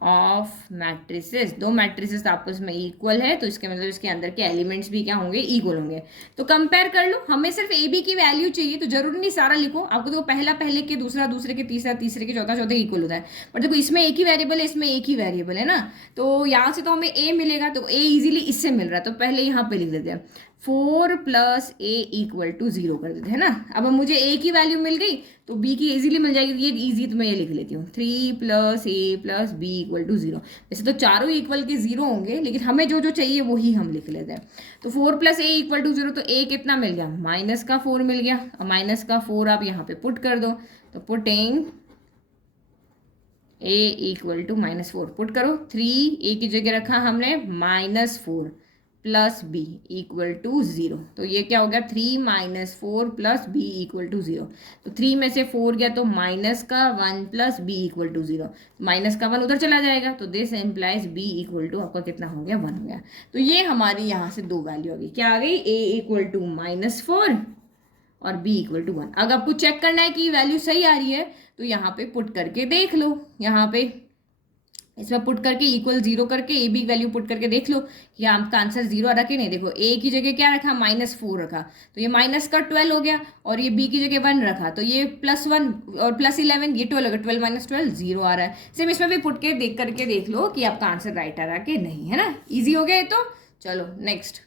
of matrices. 2 matrices आपस में इक्वल है तो इसके मतलब इसके अंदर के एलिमेंट्स भी क्या होंगे, इक्वल होंगे। तो कंपेयर कर लो। हमें सिर्फ ए बी की वैल्यू चाहिए, तो जरूरी नहीं सारा लिखो। आपको देखो पहला पहले के, दूसरा दूसरे के, तीसरा तीसरे के, चौथा चौथे इक्वल होता है। बट देखो इसमें एक ही वेरिएबल है, इसमें एक ही वेरिएबल है ना, तो यहाँ से तो हमें ए मिलेगा, तो ए इजीली इससे मिल रहा है, तो पहले यहाँ पे लिख देते हैं 4 प्लस ए इक्वल टू 0 कर देते हैं ना। अब मुझे ए की वैल्यू मिल गई तो बी की इजीली मिल जाएगी। ये इजी तो मैं ये लिख लेती हूँ, 3 plus A plus B equal to 0। वैसे तो चारों इक्वल के 0 होंगे, लेकिन हमें जो जो चाहिए वही हम लिख लेते हैं। तो 4 प्लस ए इक्वल टू 0, तो ए कितना मिल गया, माइनस का 4 मिल गया। अब माइनस का 4 आप यहाँ पे पुट कर दो, तो putting A equal to -4 put करो। 3 ए की जगह रखा हमने -4 प्लस बी इक्वल टू 0, तो ये क्या हो गया, 3 - 4 प्लस बी इक्वल टू 0। तो 3 में से 4 गया तो माइनस का 1 plus B equal to 0, minus का 1 उधर चला जाएगा, तो this implies B equal to आपका कितना हो गया, 1 हो गया। तो ये हमारी यहाँ से 2 वैल्यू आ गई, क्या आ गई, ए इक्वल टू -4 और b इक्वल टू 1। अगर आपको चेक करना है कि वैल्यू सही आ रही है तो यहाँ पे पुट करके देख लो। यहाँ पे इसमें पुट करके इक्वल 0 करके ए बी वैल्यू पुट करके देख लो कि आपका आंसर 0 आ रहा कि नहीं। देखो ए की जगह क्या रखा, -4 रखा, तो ये माइनस का 12 हो गया, और ये बी की जगह 1 रखा, तो ये +1 और +11, ये 12 होगा, 12 - 12 0 आ रहा है। सेम इसमें भी पुट के देख करके देख लो कि आपका आंसर राइट आ रहा कि नहीं, है ना। ईजी हो गया ये तो। चलो नेक्स्ट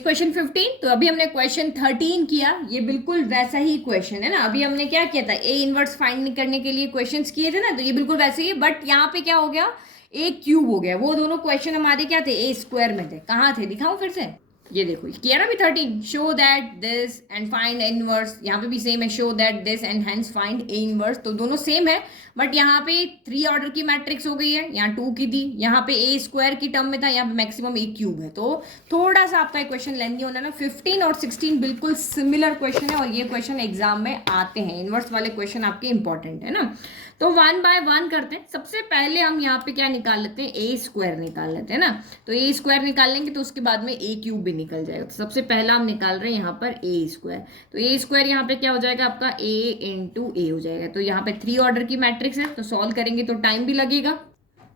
क्वेश्चन 15। तो अभी हमने क्वेश्चन 13 किया, ये बिल्कुल वैसा ही क्वेश्चन है ना। अभी हमने क्या किया था, ए इनवर्स फाइंड करने के लिए क्वेश्चंस किए थे ना, तो ये बिल्कुल वैसे ही है, बट यहाँ पे क्या हो गया, ए क्यूब हो गया। वो दोनों क्वेश्चन हमारे क्या थे, ए स्क्वायर में थे। कहाँ थे, दिखाऊं फिर से, ये देखो किया ना अभी 13, show that this and find A inverse. यहाँ पे भी सेम है, show that this and hence find A inverse, तो दोनों सेम है, बट यहाँ पे 3 ऑर्डर की मैट्रिक्स हो गई है, यहाँ 2 की थी, यहाँ पे ए स्क्वायर की टर्म में था, यहाँ पे मैक्सिमम ए क्यूब है, तो थोड़ा सा आपका क्वेश्चन लेंदी होना ना। 15 और 16 बिल्कुल सिमिलर क्वेश्चन है, और ये क्वेश्चन एग्जाम में आते हैं, इनवर्स वाले क्वेश्चन आपके इंपॉर्टेंट है ना। तो 1 बाय 1 करते हैं। सबसे पहले हम यहाँ पे क्या निकाल लेते हैं, ए स्क्वायर निकाल लेते हैं ना। तो ए स्क्वायर निकाल लेंगे तो उसके बाद में ए क्यूब भी निकल जाएगा। तो सबसे पहला हम निकाल रहे हैं यहाँ पर ए स्क्वायर। तो ए स्क्वायर यहाँ पे क्या हो जाएगा आपका, ए इंटू ए हो जाएगा। तो यहाँ पे 3 ऑर्डर की मैट्रिक्स है, तो सॉल्व करेंगे तो टाइम भी लगेगा।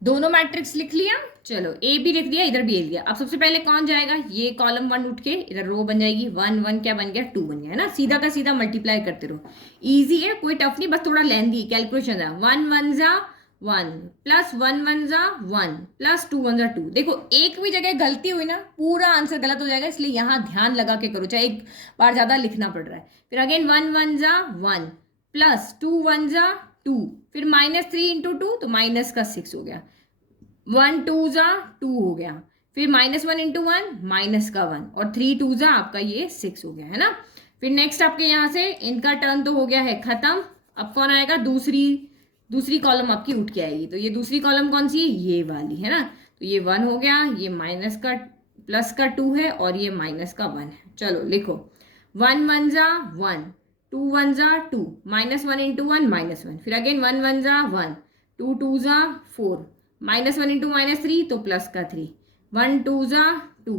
दोनों मैट्रिक्स लिख लिया, चलो ए भी लिख दिया, इधर भी ए लिया। अब सबसे पहले कौन जाएगा, ये कॉलम 1 उठ के इधर रो बन जाएगी, 1 1 क्या बन गया, 2 बन गया, है ना। सीधा का सीधा मल्टीप्लाई करते रहो, इजी है, कोई टफ नहीं, बस थोड़ा लेंदी कैलकुलेशन है। 1 1 जा 1 प्लस 1 1 जा 1 प्लस 2 1 जा 2। देखो एक भी जगह गलती हुई ना, पूरा आंसर गलत हो जाएगा, इसलिए यहाँ ध्यान लगा के करो, चाहे एक बार ज्यादा लिखना पड़ रहा है। फिर अगेन 1 1 जा 1 प्लस 2 1 जा 2, फिर -3 इंटू 2 तो माइनस का 6 हो गया, 1 2 जा 2 हो गया, फिर -1 इंटू 1 माइनस का 1, और 3 2 जा आपका ये 6 हो गया, है ना। फिर नेक्स्ट आपके यहाँ से इनका टर्न तो हो गया है खत्म। अब कौन आएगा, दूसरी कॉलम आपकी उठ के आएगी। तो ये दूसरी कॉलम कौन सी है, ये वाली, है ना। तो ये 1 हो गया, ये माइनस का प्लस का 2 है, और ये माइनस का 1 है। चलो लिखो 1 1 जा 1 2 1 जा 2 -1 इंटू 1 -1, फिर अगेन 1 1 जा 1 2 2 जा 4 -1 इंटू -3 तो प्लस का 3 1 2 जा 2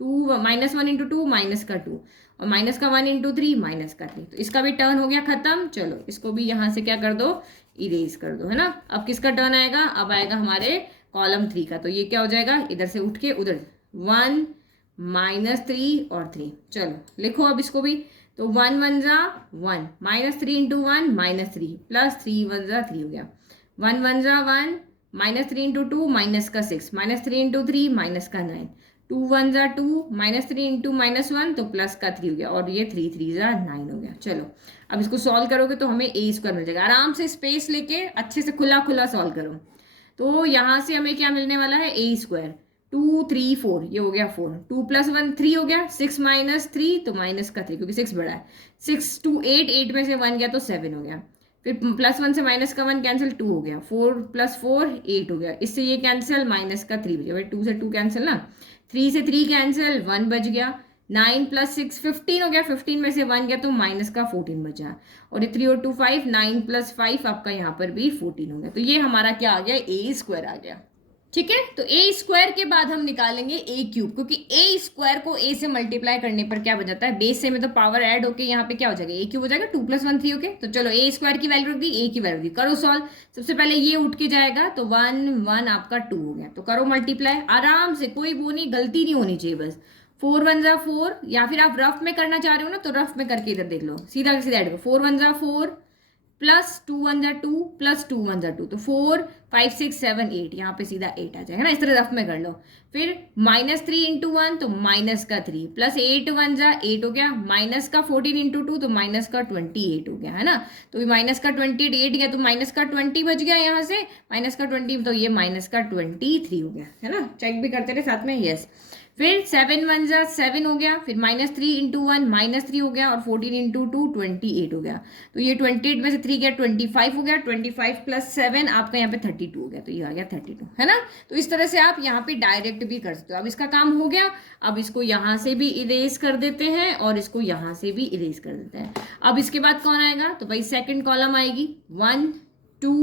2 -1 इंटू 2 माइनस का 2 और माइनस का 1 इंटू 3 माइनस का 3। तो इसका भी टर्न हो गया खत्म। चलो इसको भी यहाँ से क्या कर दो, इरेज कर दो, है ना। अब किसका टर्न आएगा, अब आएगा हमारे कॉलम 3 का। तो ये क्या हो जाएगा, इधर से उठ के उधर 1 -3 और 3। चलो लिखो अब इसको भी, तो 1 1 जा 1 -3 इंटू 1 -3 प्लस 3 1 जा 3 हो गया, 1 1 जा 1 -3 इंटू 2 माइनस का 6 -3 इंटू 3 माइनस का 9 2 1 जा 2 -3 इंटू -1 तो प्लस का 3 हो गया, और ये 3 3 जा 9 हो गया। चलो अब इसको सॉल्व करोगे तो हमें ए स्क्वायर मिल जाएगा। आराम से स्पेस लेके अच्छे से खुला खुला सॉल्व करो। तो यहाँ से हमें क्या मिलने वाला है, ए स्क्वायर 2 3 4, ये हो गया 4, 2 + 1 3 हो गया, 6 - 3 तो माइनस का 3 क्योंकि 6 बड़ा है, 6 2 8 8 में से 1 गया तो 7 हो गया, फिर +1 से माइनस का 1 कैंसिल 2 हो गया, 4 + 4 8 हो गया, इससे ये कैंसिल माइनस का 3 बच गया, भाई 2 से 2 कैंसिल ना, 3 से 3 कैंसिल 1 बच गया, 9 + 6 15 हो गया, 15 में से 1 गया तो माइनस का 14 बचा, और ये 3 और 2 5 9 + 5 आपका यहाँ पर भी 14 हो गया। तो ये हमारा क्या आ गया, ए स्क्वायर आ गया। ठीक है, तो ए स्क्वायर के बाद हम निकालेंगे ए क्यूब, क्योंकि ए स्क्वायर को ए से मल्टीप्लाई करने पर क्या बन जाता है, बेस से में तो पावर ऐड होके यहाँ पे क्या हो जाएगा, ए क्यूब हो जाएगा, 2 + 1 3 ओके। तो चलो ए स्क्वायर की वैल्यू रख दी, ए की वैल्यू दी, करो सॉल्व। सबसे पहले ये उठ के जाएगा तो 1 1 आपका 2 हो गया, तो करो मल्टीप्लाई आराम से, कोई वो नहीं, गलती नहीं होनी चाहिए बस। 4 1 जा 4, या फिर आप रफ में करना चाह रहे हो ना तो रफ में करके इधर देख लो, सीधा सीधा ऐड करो, 4 1 जा 4 प्लस 2 1 जा 2 प्लस 2 1 जा 2, तो 4 5 6 7 8, यहाँ पे सीधा 8 आ जाएगा ना, इस तरह रफ में कर लो। फिर -3 इंटू 1 तो माइनस का 3 प्लस 8 1 जा 8 हो गया, माइनस का 14 इंटू 2 तो माइनस का 28 हो गया, है ना। तो माइनस का 28 8 गया तो माइनस का 20 बच गया, यहाँ से माइनस का 20 तो ये माइनस का 23 हो गया, है ना। चेक भी करते रहे साथ में, यस। फिर 7 1 जा 7 हो गया, फिर -3 इंटू 1 -3 हो गया, और 14 इंटू 2 28 हो गया, तो ये 28 में से 3 गया 25 हो गया, 25 + 7 आपका यहाँ पे 32 हो गया, तो ये आ गया 32, है ना। तो इस तरह से आप यहाँ पे डायरेक्ट भी कर सकते हो। अब इसका काम हो गया, अब इसको यहाँ से भी इरेज कर देते हैं और इसको यहाँ से भी इरेज कर देते हैं। अब इसके बाद कौन आएगा, तो भाई सेकेंड कॉलम आएगी, 1 2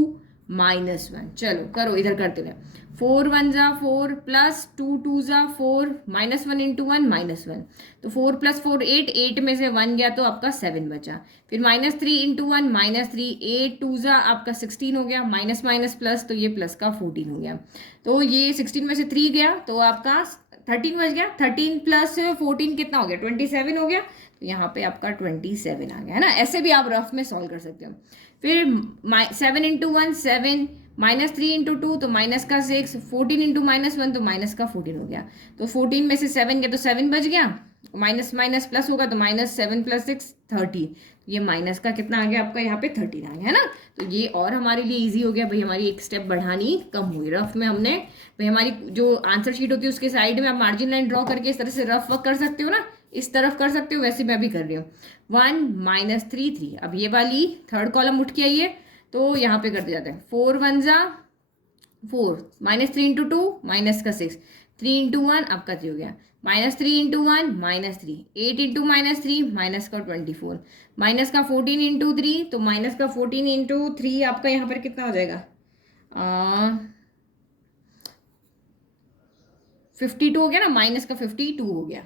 -1। चलो करो, इधर करते रहे। 4 1 जा 4 प्लस 2 2 जा 4 -1 इंटू 1 -1। तो 4 प्लस 4 8, 8 में से 1 गया तो आपका 7 बचा। फिर -3 इंटू 1 -3, 8 2 जा आपका 16 हो गया, माइनस माइनस प्लस तो ये प्लस का 14 हो गया। तो ये 16 में से 3 गया तो आपका 13 बच गया। 13 प्लस 14 कितना हो गया, 27 हो गया। तो यहाँ पे आपका 27 आ गया, है ना। ऐसे भी आप रफ में सॉल्व कर सकते हो। फिर 7 इंटू 1 7, -3 इंटू 2 तो माइनस का 6, 14 इंटू -1 तो माइनस का 14 हो गया। तो 14 में से 7 गया तो 7 बच गया, माइनस माइनस प्लस होगा तो -7 + 6 30। ये माइनस का कितना आ गया आपका यहाँ पे 13 आ गया, है ना। तो ये और हमारे लिए इजी हो गया भाई, हमारी एक स्टेप बढ़ानी कम हुई। रफ में हमने भाई, हमारी जो आंसर शीट होती है उसके साइड में आप मार्जिन लाइन ड्रॉ करके इस तरह से रफ वर्क कर सकते हो ना, इस तरफ कर सकते हो, वैसे मैं भी कर रही हूँ। 1 -3 3। अब ये वाली थर्ड कॉलम उठ के आई है तो यहाँ पे करते जाते हैं। 4 1 जा 4, -3 इंटू 2 माइनस का 6, 3 इंटू 1 आपका 3 हो गया, -3 इंटू 1 -3, 8 इंटू -3 माइनस का 24, माइनस का 14 इंटू 3 तो माइनस का 14 इंटू 3 आपका यहाँ पर कितना हो जाएगा, 52 हो गया ना, माइनस का 52 हो गया,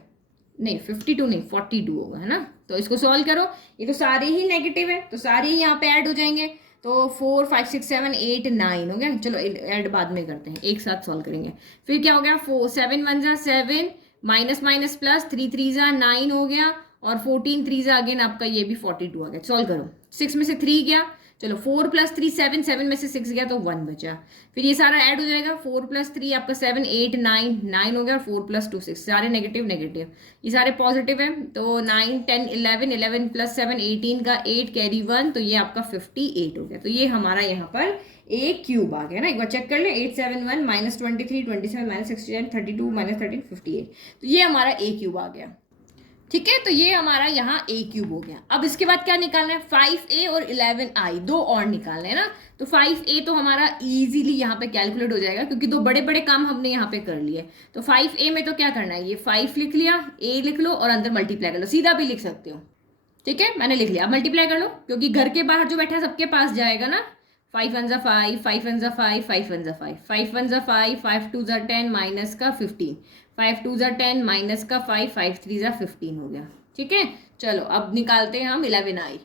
नहीं 52 नहीं 42 होगा, है ना। तो इसको सॉल्व करो, ये तो सारे ही नेगेटिव है तो सारे ही यहाँ पे ऐड हो जाएंगे। तो 4 5 6 7 8 9 हो गया। चलो ऐड बाद में करते हैं, एक साथ सॉल्व करेंगे। फिर क्या हो गया, 4 7 1 जा 7, माइनस माइनस प्लस 3 3 जा 9 हो गया, और 14 3 जा अगेन आपका ये भी 42 आ गया। सॉल्व करो, 6 में से 3 गया, चलो 4 + 3 7, 7 में से 6 गया तो 1 बचा। फिर ये सारा ऐड हो जाएगा, 4 + 3 आपका 7 8 9 9 हो गया, 4 + 2 6, सारे नेगेटिव नेगेटिव, ये सारे पॉजिटिव है। तो 9 10 11 11 + 7 18 का 8 कैरी 1 तो ये आपका 58 हो गया। तो ये हमारा यहाँ पर ए क्यूब आ गया ना। एक बार चेक कर ले, 871 -23 27 -69 32 -13 58, तो ये हमारा ए क्यूब आ गया। ठीक है, तो ये हमारा यहाँ ए क्यूब हो गया। अब इसके बाद क्या निकालना है, 5a और 11i, दो और निकालने हैं ना। तो 5a तो हमारा इजीली यहाँ पे कैलकुलेट हो जाएगा क्योंकि दो बड़े बड़े काम हमने यहाँ पे कर लिए। तो 5a में तो क्या करना है, ये 5 लिख लिया, a लिख लो और अंदर मल्टीप्लाई कर लो, सीधा भी लिख सकते हो। ठीक है, मैंने लिख लिया, अब मल्टीप्लाई कर लो क्योंकि घर के बाहर जो बैठा है सबके पास जाएगा ना। 5 1 = 5, 5 1 = 5, 5 1 = 5, 5 1 = 5, 5 2 = 10 माइनस का 15, 5 2 = 10 माइनस का 5, 5 3 = 15 हो गया। ठीक है, चलो अब निकालते हैं हम 11i।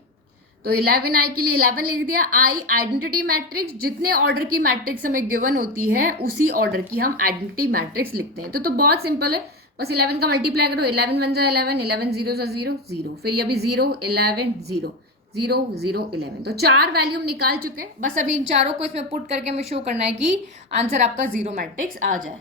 तो 11i के लिए 11 लिख दिया। आई आइडेंटिटी मैट्रिक्स, जितने ऑर्डर की मैट्रिक्स हमें गिवन होती है उसी ऑर्डर की हम आइडेंटिटी मैट्रिक्स लिखते हैं। तो बहुत सिंपल है, बस 11 का मल्टीप्लाई करो, 11 1 = 11, 11 0 = 0 0, फिर ये भी 0 11 0 0 0 11। तो 4 वैल्यू हम निकाल चुके हैं, बस अभी इन चारों को इसमें पुट करके हमें शो करना है कि आंसर आपका 0 मैट्रिक्स आ जाए।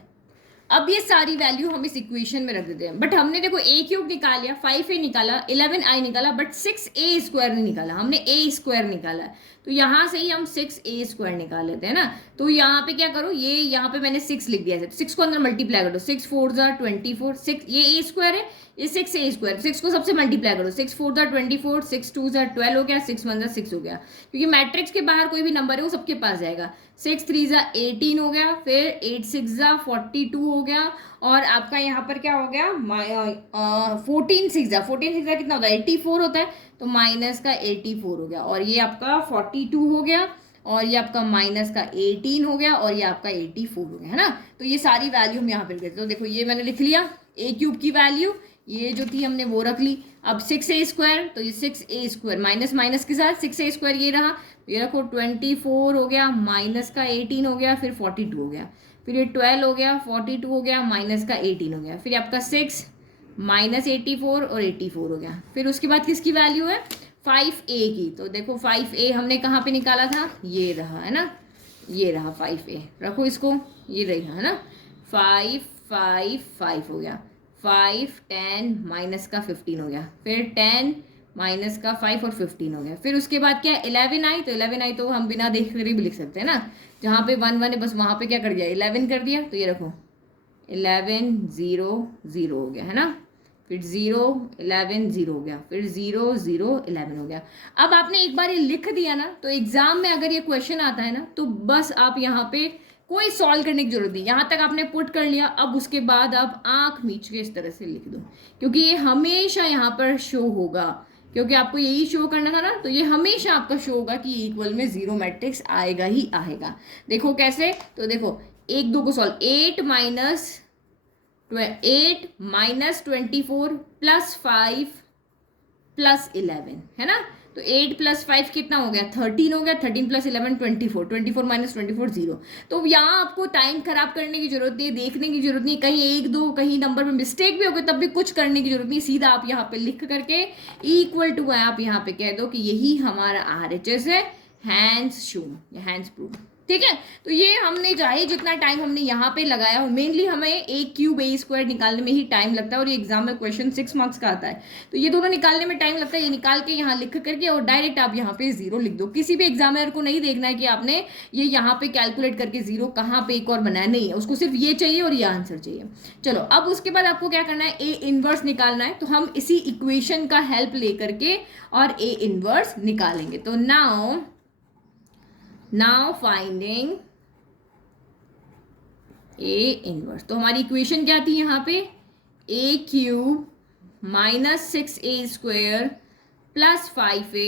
अब ये सारी वैल्यू हम इस इक्वेशन में रख देते हैं। बट हमने देखो ए क्यूब निकाल लिया, 5a निकाला, 11i निकाला, बट 6a² नहीं निकाला, हमने a² निकाला है। तो यहाँ से ही हम 6a² निकाल लेते हैं ना। तो यहाँ पे क्या करो, ये यहाँ पे मैंने 6 लिख दिया है, 6 को अंदर मल्टीप्लाई करो, 6 4 = 24, 6 ये a² है, ये 6a², 6 को सबसे मल्टीप्लाई करो, 6 4 = 24, 6 2 = 12 हो गया, 6 1 = 6 हो गया, क्योंकि मैट्रिक्स के बाहर कोई भी नंबर है वो सबके पास जाएगा। 6 3 = 18 हो गया, फिर 8 6 = 42 हो गया, और आपका यहाँ पर क्या हो गया, 14 6 = कितना होता है, 84 होता है, तो माइनस का 84 हो गया, और ये आपका 42 हो गया, और ये आपका माइनस का 18 हो गया, और ये आपका 84 हो गया, है ना। तो ये सारी वैल्यू हम यहाँ पे लिख, तो देखो ये मैंने लिख लिया ए क्यूब की वैल्यू, ये जो थी हमने वो रख ली। अब 6a², तो ये 6a² माइनस माइनस के साथ 6a² ये रहा, ये रखो 24 हो गया, माइनस का 18 हो गया, फिर 42 हो गया, फिर ये 12 हो गया, 42 हो गया, माइनस का 18 हो गया, फिर आपका 6 माइनस 84 और 84 हो गया। फिर उसके बाद किसकी वैल्यू है, 5a की। तो देखो 5a हमने कहाँ पे निकाला था, ये रहा, है ना, ये रहा 5a, रखो इसको, ये रहा, है ना। 5 5 5 हो गया, 5 10 माइनस का 15 हो गया, फिर 10 माइनस का 5 और 15 हो गया। फिर उसके बाद क्या, 11i। तो 11i तो हम बिना देख कर भी लिख सकते हैं ना, जहाँ पे 1 1 है बस वहाँ पे क्या कर दिया, 11 कर दिया। तो ये रखो 11 0 0 हो गया, है ना, फिर 0 11 0 हो गया, फिर 0 0 11 हो गया। अब आपने एक बार ये लिख दिया ना, तो एग्जाम में अगर ये क्वेश्चन आता है ना, तो बस आप यहाँ पे कोई सॉल्व करने की जरूरत नहीं, यहाँ तक आपने पुट कर लिया। अब उसके बाद आप आंख मीच के इस तरह से लिख दो, क्योंकि ये हमेशा यहाँ पर शो होगा क्योंकि आपको यही शो करना था ना, तो ये हमेशा आपका शो होगा कि इक्वल में जीरो मैट्रिक्स आएगा ही आएगा। देखो कैसे, तो देखो 1 2 को सॉल्व, 8 माइनस 24 प्लस 5 प्लस 11 है ना। तो 8 प्लस 5 कितना हो गया, 13 हो गया। 13 प्लस 11 24, 24 माइनस 24 0। तो यहाँ आपको टाइम खराब करने की जरूरत नहीं है, देखने की जरूरत नहीं, कहीं 1 2 कहीं नंबर में मिस्टेक भी हो गई तब भी कुछ करने की जरूरत नहीं। सीधा आप यहाँ पे लिख करके इक्वल टू आप यहाँ पे कह दो कि यही हमारा RHS है, हैंड्स शून या हैंड्स प्रूव। ठीक है, तो ये हमने चाहे जितना टाइम हमने यहाँ पे लगाया हो, मेनली हमें ए क्यूब ए स्क्वायर निकालने में ही टाइम लगता है, और ये एग्जाम में क्वेश्चन 6 मार्क्स का आता है, तो ये दोनों निकालने में टाइम लगता है। ये निकाल के यहाँ लिख करके और डायरेक्ट आप यहाँ पे जीरो लिख दो। किसी भी एग्जामिनर को नहीं देखना है कि आपने ये यहाँ पे कैलकुलेट करके जीरो कहाँ पे एक और बनाया, नहीं है, उसको सिर्फ ये चाहिए और ये आंसर चाहिए। चलो अब उसके बाद आपको क्या करना है, ए इनवर्स निकालना है। तो हम इसी इक्वेशन का हेल्प ले करके और ए इनवर्स निकालेंगे। तो नाउ फाइंडिंग ए इनवर्स, तो हमारी इक्वेशन क्या थी यहाँ पे, A cube minus 6a square plus 5a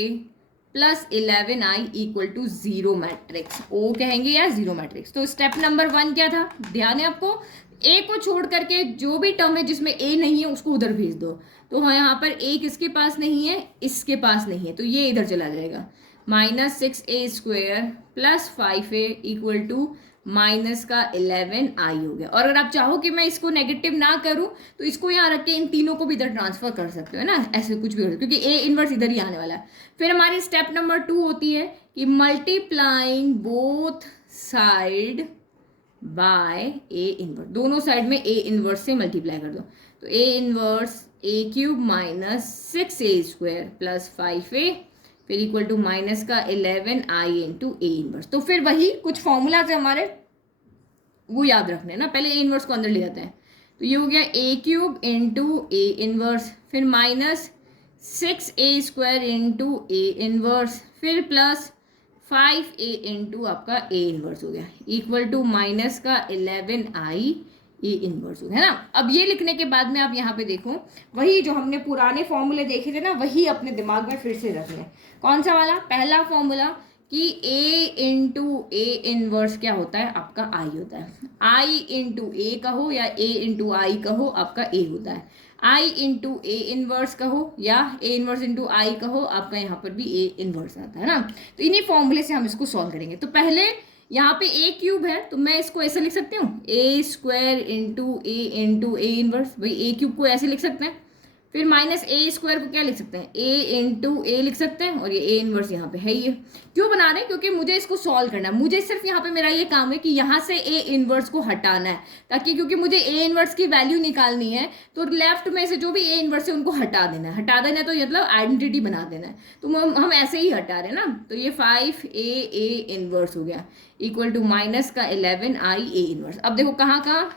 plus 11i equal to zero matrix, O कहेंगे या जीरो मैट्रिक्स। तो स्टेप नंबर 1 क्या था, ध्यान है आपको, ए को छोड़ करके जो भी टर्म है जिसमें ए नहीं है उसको उधर भेज दो। तो हाँ यहाँ पर ए किसके पास नहीं है, इसके पास नहीं है, तो ये इधर चला जाएगा। Minus 6a square plus 5a equal to minus का 11i हो गया। और अगर आप चाहो कि मैं इसको नेगेटिव ना करूं तो इसको यहाँ रख के इन तीनों को भी इधर ट्रांसफर कर सकते हो ना, ऐसे कुछ भी हो सकता है, क्योंकि ए इनवर्स इधर ही आने वाला है। फिर हमारी स्टेप नंबर 2 होती है कि multiplying both side by A inverse, दोनों साइड में ए इनवर्स से मल्टीप्लाई कर दो। तो A inverse A cube minus 6a square plus 5a फिर इक्वल टू माइनस का 11i इंटू ए इनवर्स। तो फिर वही कुछ फॉर्मूला से हमारे वो याद रखने ना, पहले ए इनवर्स को अंदर ले जाते हैं। तो ये हो गया ए क्यूब इंटू ए इनवर्स, फिर minus 6a square into A inverse, फिर प्लस 5a इंटू आपका ए इनवर्स हो गया इक्वल टू माइनस का 11i ए इनवर्स हो गया, है ना। अब ये लिखने के बाद में आप यहाँ पे देखो वही जो हमने पुराने फॉर्मूले देखे थे ना, वही अपने दिमाग में फिर से रखने। कौन सा वाला, पहला फॉर्मूला कि ए इंटू ए इनवर्स क्या होता है, आपका आई होता है। आई इंटू ए कहो या ए इंटू आई कहो, आपका ए होता है। आई इंटू ए इनवर्स कहो या ए इनवर्स इंटू आई कहो, आपका यहाँ पर भी ए इनवर्स आता है ना। तो इन्हीं फॉर्मूले से हम इसको सॉल्व करेंगे। तो पहले यहाँ पे ए क्यूब है तो मैं इसको ऐसे लिख सकती हूँ, ए स्क्वायर इंटू ए इनवर्स, भाई ए क्यूब को ऐसे लिख सकते हैं। फिर माइनस ए स्क्वायर को क्या लिख सकते हैं, ए इंटू ए लिख सकते हैं, और ये ए इनवर्स यहाँ पे है। ये क्यों बना रहे हैं, क्योंकि मुझे इसको सॉल्व करना है। मुझे सिर्फ यहाँ पे मेरा ये काम है कि यहाँ से ए इनवर्स को हटाना है, ताकि क्योंकि मुझे ए इनवर्स की वैल्यू निकालनी है तो लेफ्ट में से जो भी ए इनवर्स है उनको हटा देना है, तो मतलब आइडेंटिटी बना देना है। तो हम ऐसे ही हटा रहे हैं ना। तो ये 5a इनवर्स हो गया इक्वल टू माइनस का 11i ए इनवर्स। अब देखो कहाँ कहाँ,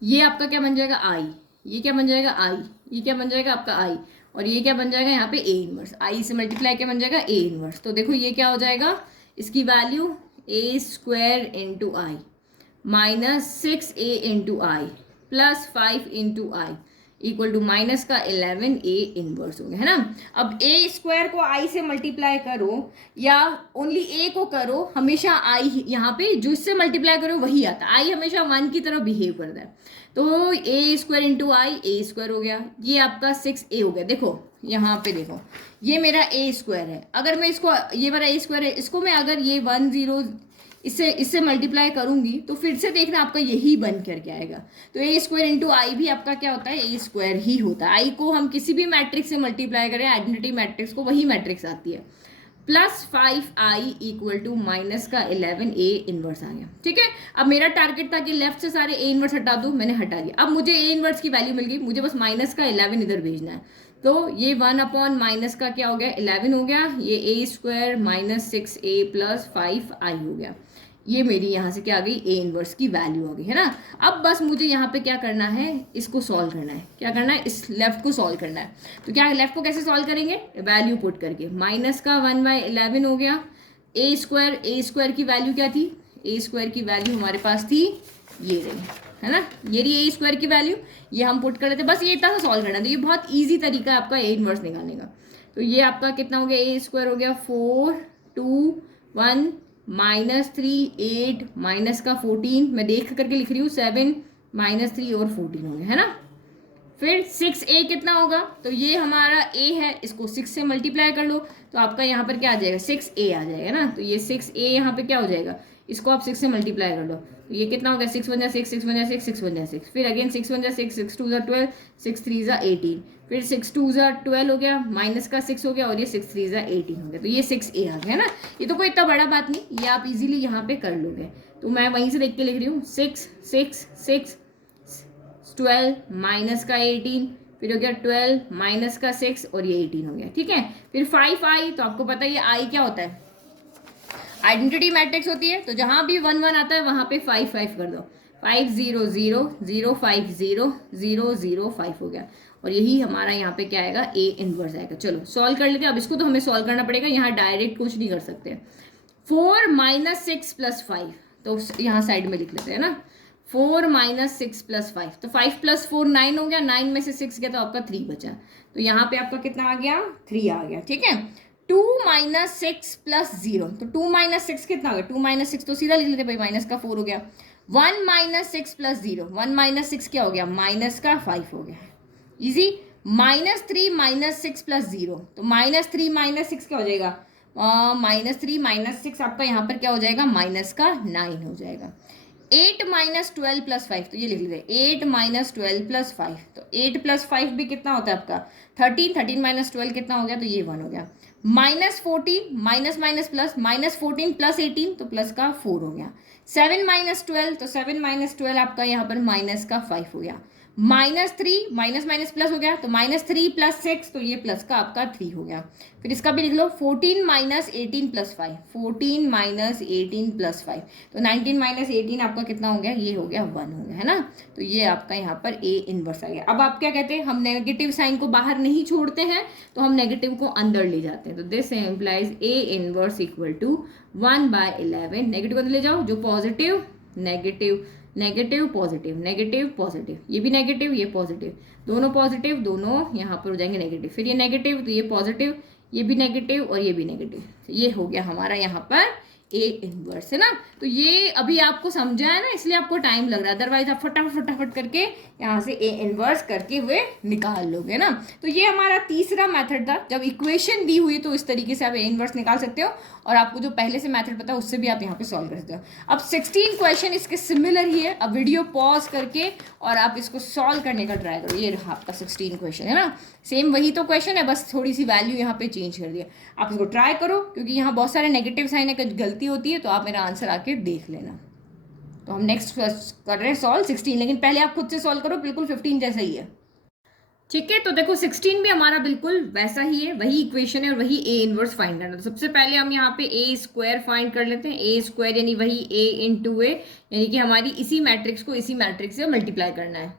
ये आपका क्या बन जाएगा आई, ये क्या बन जाएगा आई, ये क्या बन जाएगा आपका आई, और ये क्या बन जाएगा यहाँ पे ए इनवर्स। आई से मल्टीप्लाई क्या बन जाएगा, ए इनवर्स। तो देखो ये क्या हो जाएगा, इसकी value A square into I minus 6a into I plus 5 into I equal to minus का 11a इनवर्स हो गया, है ना। अब ए स्क्वायर को आई से मल्टीप्लाई करो या ओनली ए को करो, हमेशा आई यहाँ पे जो इससे मल्टीप्लाई करो वही आता है। आई हमेशा 1 की तरह बिहेव करता है। तो ए स्क्वायर इंटू आई ए स्क्वायर हो गया, ये आपका 6a हो गया। देखो यहाँ पे देखो ये मेरा ए स्क्वायर है, अगर मैं इसको, ये मेरा ए स्क्वायर है, इसको मैं अगर ये 1 0 इससे मल्टीप्लाई करूंगी तो फिर से देखना आपका यही बन करके आएगा। तो ए स्क्वायर इंटू आई भी आपका क्या होता है, ए स्क्वायर ही होता है। आई को हम किसी भी मैट्रिक्स से मल्टीप्लाई करें, आइडेंटिटी मैट्रिक्स को, वही मैट्रिक्स आती है। Plus 5i equal to minus का 11a इनवर्स आ गया। ठीक है, अब मेरा टारगेट था कि लेफ्ट से सारे ए इनवर्स हटा दूं, मैंने हटा दिया। अब मुझे ए इनवर्स की वैल्यू मिल गई, मुझे बस माइनस का 11 इधर भेजना है। तो ये 1 अपॉन माइनस का क्या हो गया, 11 हो गया। ये ए square minus 6a plus 5i हो गया। ये मेरी यहाँ से क्या आ गई, ए इनवर्स की वैल्यू आ गई, है ना। अब बस मुझे यहाँ पे क्या करना है, इसको सॉल्व करना है। क्या करना है, इस लेफ्ट को सॉल्व करना है। तो क्या लेफ्ट को कैसे सॉल्व करेंगे, वैल्यू पुट करके। माइनस का 1/11 हो गया। ए स्क्वायर की वैल्यू क्या थी, ए स्क्वायर की वैल्यू हमारे पास थी ये रही, है ना, ये रही ए स्क्वायर की वैल्यू, ये हम पुट कर रहे थे। बस ये इतना सा सॉल्व करना है। तो ये बहुत ईजी तरीका है आपका ए इनवर्स निकालने का। तो ये आपका कितना हो गया, ए स्क्वायर हो गया 4 2 1 -3 8 माइनस का 14, मैं देख करके लिख रही हूँ, 7 -3 और 14 हो गया, है ना। फिर 6a कितना होगा, तो ये हमारा a है, इसको 6 से मल्टीप्लाई कर लो तो आपका यहाँ पर क्या आ जाएगा, 6a आ जाएगा ना। तो ये 6a यहाँ पे क्या हो जाएगा, इसको आप 6 से मल्टीप्लाई कर लो तो ये कितना हो गया, 6 1 जा 6 6 1 जा 6 6 1 जा 6, फिर अगेन 6 1 जा 6 6 2 जा 12 6 3 जा 18, फिर 6 2 जा 12 हो गया, माइनस का 6 हो गया और ये 6 3 जा 18 हो गया। तो ये 6a आ गया ना। ये तो कोई इतना बड़ा बात नहीं, ये आप इजीली यहाँ पे कर लोगे। तो मैं वहीं से देख के लिख रही हूँ, 6 6 6 12 माइनस का 18, फिर हो गया 12 माइनस का 6 और ये 18 हो गया, ठीक है। फिर 5i, तो आपको पता है ये i क्या होता है, आइडेंटिटी मैट्रिक्स होती है। तो जहां भी 1 1 आता है वहां पे 5 5 कर दो, 5 0 0 0 5 0 0 0 5 हो गया। और यही हमारा यहाँ पे क्या आएगा, ए इनवर्स आएगा। चलो सॉल्व कर लेते हैं। अब इसको तो हमें सॉल्व करना पड़ेगा, यहाँ डायरेक्ट कुछ नहीं कर सकते। 4 - 6 + 5, तो यहाँ साइड में लिख लेते हैं ना, 4 - 6 + 5, तो 5 + 4 9 हो गया, 9 में से 6 गया तो आपका 3 बचा। तो यहाँ पे आपका कितना आ गया, 3 आ गया, ठीक है। 2 - 6 + 0, तो 2 - 6 कितना हो गया, 2 - 6 तो सीधा लिख लेते भाई, माइनस का 4 हो गया। 1 - 6 + 0, 1 - 6 क्या हो गया, माइनस का 5 हो गया, इजी। -3 - 6 + 0, तो -3 - 6 क्या हो जाएगा, -3 - 6 आपका यहाँ पर क्या हो जाएगा, माइनस का 9 हो जाएगा। 8 - 12 + 5, तो ये लिख लेते हैं 8 - 12 + 5, तो 8 + 5 भी कितना होता है आपका 13, 13 - 12 कितना हो गया, तो ये 1 हो गया। -14 माइनस माइनस प्लस, -14 + 18 तो प्लस का 4 हो गया। 7 - 12, तो 7 - 12 आपका यहाँ पर माइनस का 5 हो गया। -3 माइनस माइनस प्लस हो गया, तो -3 + 6, तो ये प्लस का आपका 3 हो गया। फिर इसका भी लिख लो 14 - 18 + 5, 14 - 18 + 5, तो 19 - 18 आपका कितना हो गया, ये हो गया 1 हो गया, है ना। तो ये आपका यहाँ पर ए इनवर्स आ गया। अब आप क्या कहते हैं, हम नेगेटिव साइन को बाहर नहीं छोड़ते हैं, तो हम नेगेटिव को अंदर ले जाते हैं। तो this implies A inverse equal to 1/11, negative अंदर ले जाओ, जो positive negative negative positive negative positive, ये भी नेगेटिव ये पॉजिटिव, दोनों पॉजिटिव, दोनों यहाँ पर हो जाएंगे नेगेटिव, फिर ये नेगेटिव तो ये पॉजिटिव, ये भी नेगेटिव और ये भी नेगेटिव। ये हो गया हमारा यहाँ पर ए इनवर्स, है ना। तो ये अभी आपको समझा है ना, इसलिए आपको टाइम लग रहा है, अदरवाइज आप फटाफट फटाफट करके यहाँ से ए इनवर्स करके हुए निकाल लोगे ना। तो ये हमारा तीसरा मेथड था, जब इक्वेशन दी हुई तो इस तरीके से आप ए इनवर्स निकाल सकते हो, और आपको जो पहले से मेथड पता है उससे भी आप यहाँ पे सॉल्व कर सकते हो। अब 16 क्वेश्चन इसके सिमिलर ही है, अब वीडियो पॉज करके और आप इसको सॉल्व करने का ट्राई करो। ये रहा आपका 16 क्वेश्चन, है ना, सेम वही तो क्वेश्चन है, बस थोड़ी सी वैल्यू यहाँ पे चेंज कर दिया। आप इसको ट्राई करो, क्योंकि यहाँ बहुत सारे नेगेटिव साइन है, कुछ गलती होती है तो आप मेरा आंसर आके देख लेना। तो हम नेक्स्ट कर रहे हैं सॉल्व 16, लेकिन पहले आप खुद से सॉल्व करो, बिल्कुल 15 जैसा ही है, ठीक है। तो देखो 16 भी हमारा बिल्कुल वैसा ही है, वही इक्वेशन है और वही ए इनवर्स फाइंड करना। तो सबसे पहले हम यहाँ पे ए स्क्वायर फाइंड कर लेते हैं। ए स्क्वायर यानी वही ए इंटू ए, यानी कि हमारी इसी मैट्रिक्स को इसी मैट्रिक्स से मल्टीप्लाई करना है।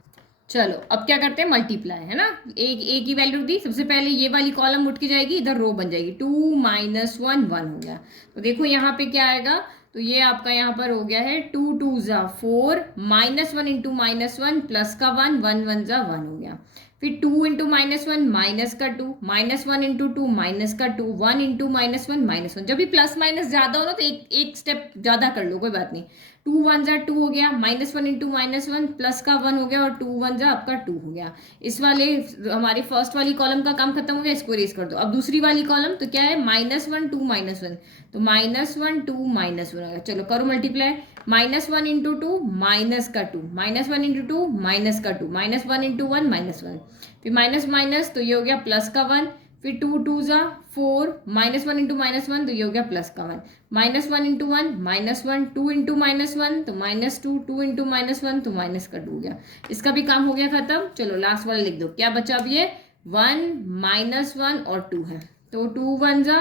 चलो अब क्या करते हैं, मल्टीप्लाई, है ना। ए की वैल्यू दी, सबसे पहले ये वाली कॉलम उठ के जाएगी, इधर रो बन जाएगी, 2 - 1 1 हो गया। तो देखो यहाँ पे क्या आएगा, तो ये आपका यहाँ पर हो गया है 2 2 ज़ा 4, -1 इंटू -1 प्लस का 1 1 1 ज़ा 1 हो गया। फिर 2 इंटू -1 माइनस का 2, -1 इंटू 2 माइनस का 2, 1 इंटू -1 -1। जब भी प्लस माइनस ज्यादा हो ना तो एक स्टेप ज्यादा कर लो, कोई बात नहीं। 2 1 ज़ा 2 हो गया, -1 इंटू -1 प्लस का 1 हो गया, और 2 1 ज़ा आपका 2 हो गया। इस वाले हमारी फर्स्ट वाली कॉलम का काम खत्म हो गया, इसको इरेज कर दो। अब दूसरी वाली कॉलम तो क्या है, -1 2 -1, तो -1 2 -1 हो गया। चलो करो मल्टीप्लाई, -1 इंटू 2 माइनस का 2, -1 इंटू 2 माइनस का 2, -1 इंटू 1 -1, फिर माइनस माइनस तो ये हो गया प्लस का 1, फिर 2 2 ज़ा 4, -1 इंटू -1 तो ये हो गया प्लस का 1, -1 इंटू 1 -1, 2 इंटू -1 तो -2, 2 इंटू -1 तो माइनस का 2 हो गया। इसका भी काम हो गया खत्म। चलो लास्ट वाला लिख दो, क्या बचा अब, ये 1 -1 और 2 है, तो 2 1 ज़ा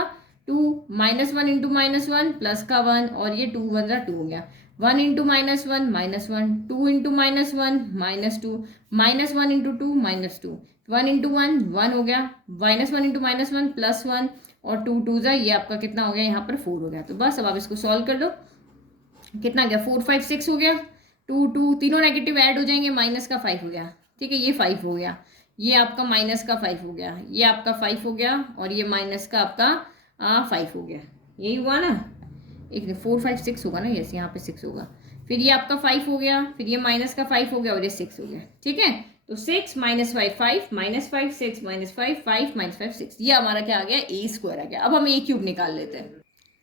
2, -1 इंटू -1 प्लस का 1, और ये 2 1 ज़ा 2 हो गया। 1 इंटू -1 -1, 2 इंटू -1 -2, -1 इंटू 2 -2, 1 इंटू 1 1 हो गया, -1 इंटू -1 प्लस 1, और 2 2 ज़ा ये आपका कितना हो गया, यहाँ पर 4 हो गया। तो बस अब आप इसको सॉल्व कर लो, कितना गया 4 5 6 हो गया, 2 2 तीनों नेगेटिव ऐड हो जाएंगे, माइनस का 5 हो गया, ठीक है, ये 5 हो गया, ये आपका माइनस का 5 हो गया, ये आपका 5 हो गया, और ये माइनस का आपका 5 हो गया। यही हुआ ना, एक 4 5 6 होगा ना, यस यहाँ पे 6 होगा। फिर ये आपका 5 हो गया, फिर ये माइनस का 5 हो गया, और ये 6 हो गया। ठीक है, तो 6 माइनस 5 5 माइनस 5 6 माइनस 5 5 माइनस 5 6, ये हमारा क्या आ गया, ए स्क्वायर आ गया। अब हम ए क्यूब निकाल लेते हैं।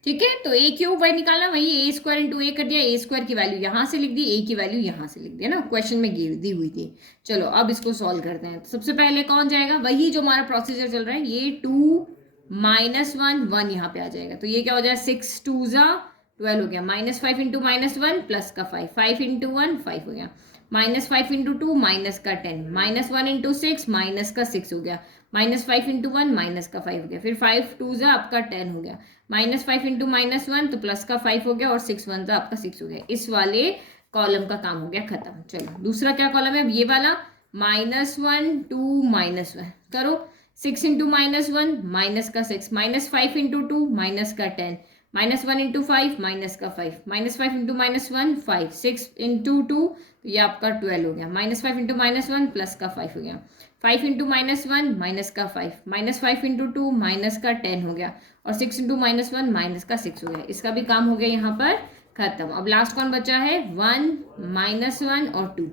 ठीक है, तो ए क्यूब वही निकालना, वही ए स्क्वायर इंटू ए कर दिया, ए स्क्वायर की वैल्यू यहाँ से लिख दी, ए की वैल्यू यहाँ से लिख दिया ना, क्वेश्चन में दी हुई थी। चलो अब इसको सॉल्व करते हैं। तो सबसे पहले कौन जाएगा, वही जो हमारा प्रोसीजर चल रहा है, ये 2 माइनस 1 1 यहाँ पे आ जाएगा। तो ये क्या हो जाएगा, 6 2 जा 12 हो गया, माइनस 5 इंटू माइनस 1 प्लस का 5 5 इंटू 1 5 हो गया, माइनस 5 इंटू 2 माइनस का 10, माइनस 1 इंटू 6 माइनस का 6 हो गया, माइनस 5 इंटू 1 माइनस का 5 हो गया, फिर 5 2 जा आपका 10 हो गया, माइनस 5 इंटू माइनस 1 तो प्लस का 5 हो गया, और 6 1 जा आपका 6 हो गया। इस वाले कॉलम का काम हो गया खत्म। चलो दूसरा क्या कॉलम है, ये वाला माइनस 1 2 माइनस 1 करो, 6 इंटू माइनस 1 माइनस का 6, माइनस 5 इंटू 2 माइनस का 10, माइनस 1 इंटू 5 माइनस का 5, माइनस 5 इंटू माइनस 1 5, 6 इंटू 2 तो ये आपका 12 हो गया, माइनस 5 इंटू माइनस 1 प्लस का 5 हो गया, 5 इंटू माइनस 1 माइनस का 5, माइनस 5 इंटू 2 माइनस का 10 हो गया, और 6 इंटू माइनस 1 माइनस का 6 हो गया। इसका भी काम हो गया यहाँ पर खत्म। अब लास्ट कौन बचा है, 1 माइनस 1 और 2,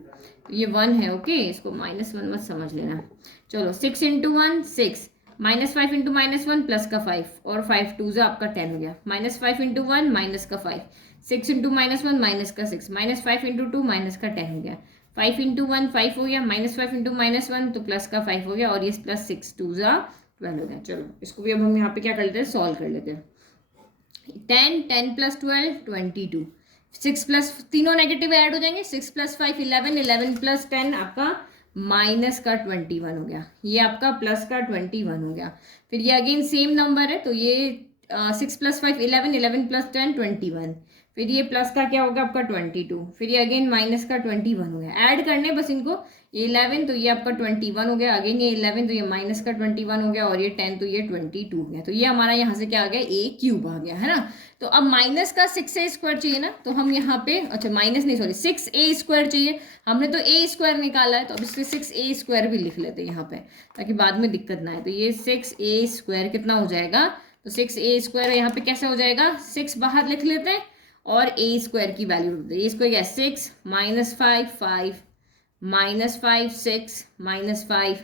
तो ये 1 है। ओके, इसको माइनस 1 मत समझ लेना। चलो 6 into 1 6, minus 5 into minus 1 plus का 5, और 5 2 जो आपका 10 हो गया, माइनस 5 इंटू 1 माइनस का 5, 6 इंटू माइनस 1 माइनस का 6, माइनस 5 इंटू 2 माइनस का 10 हो गया, 5 इंटू 1 5 हो गया, माइनस 5 इंटू माइनस 1 तो प्लस का 5 हो गया, और ये प्लस 6 2 जा 12 हो गया। चलो इसको भी अब हम यहाँ पे क्या कर लेते हैं, सॉल्व कर लेते हैं। 10 10 प्लस 12 22, 6 प्लस, तीनों नेगेटिव ऐड हो जाएंगे, 6 प्लस 5 11, 11 प्लस 10 आपका माइनस का 21 हो गया, ये आपका प्लस का 21 हो गया। फिर ये अगेन सेम नंबर है, तो ये 6 प्लस 5 11, 11 प्लस 10 21, फिर ये प्लस का क्या होगा आपका 22, फिर ये अगेन माइनस का 21 हो गया। ऐड करने बस इनको, ये 11 तो ये आपका 21 हो गया, अगेन ये 11 तो ये माइनस का 21 हो गया, और ये 10 तो ये 22 हो गया। तो ये हमारा यहाँ से क्या आ गया, ए क्यूब आ गया है ना। तो अब माइनस का 6a स्क्वायर चाहिए ना, तो हम यहाँ पे, अच्छा माइनस नहीं सॉरी 6a स्क्वायर चाहिए, हमने तो a स्क्वायर निकाला है, तो अब इससे 6a स्क्वायर भी लिख लेते हैं यहाँ पे, ताकि बाद में दिक्कत ना आए। तो ये 6a स्क्वायर कितना हो जाएगा, तो 6a स्क्वायर यहाँ पे कैसे हो जाएगा, 6 बाहर लिख लेते हैं, और a स्क्वायर की वैल्यू रखते हैं। a स्क्वायर क्या, 6 माइनस 5 5 माइनस 5 6 माइनस 5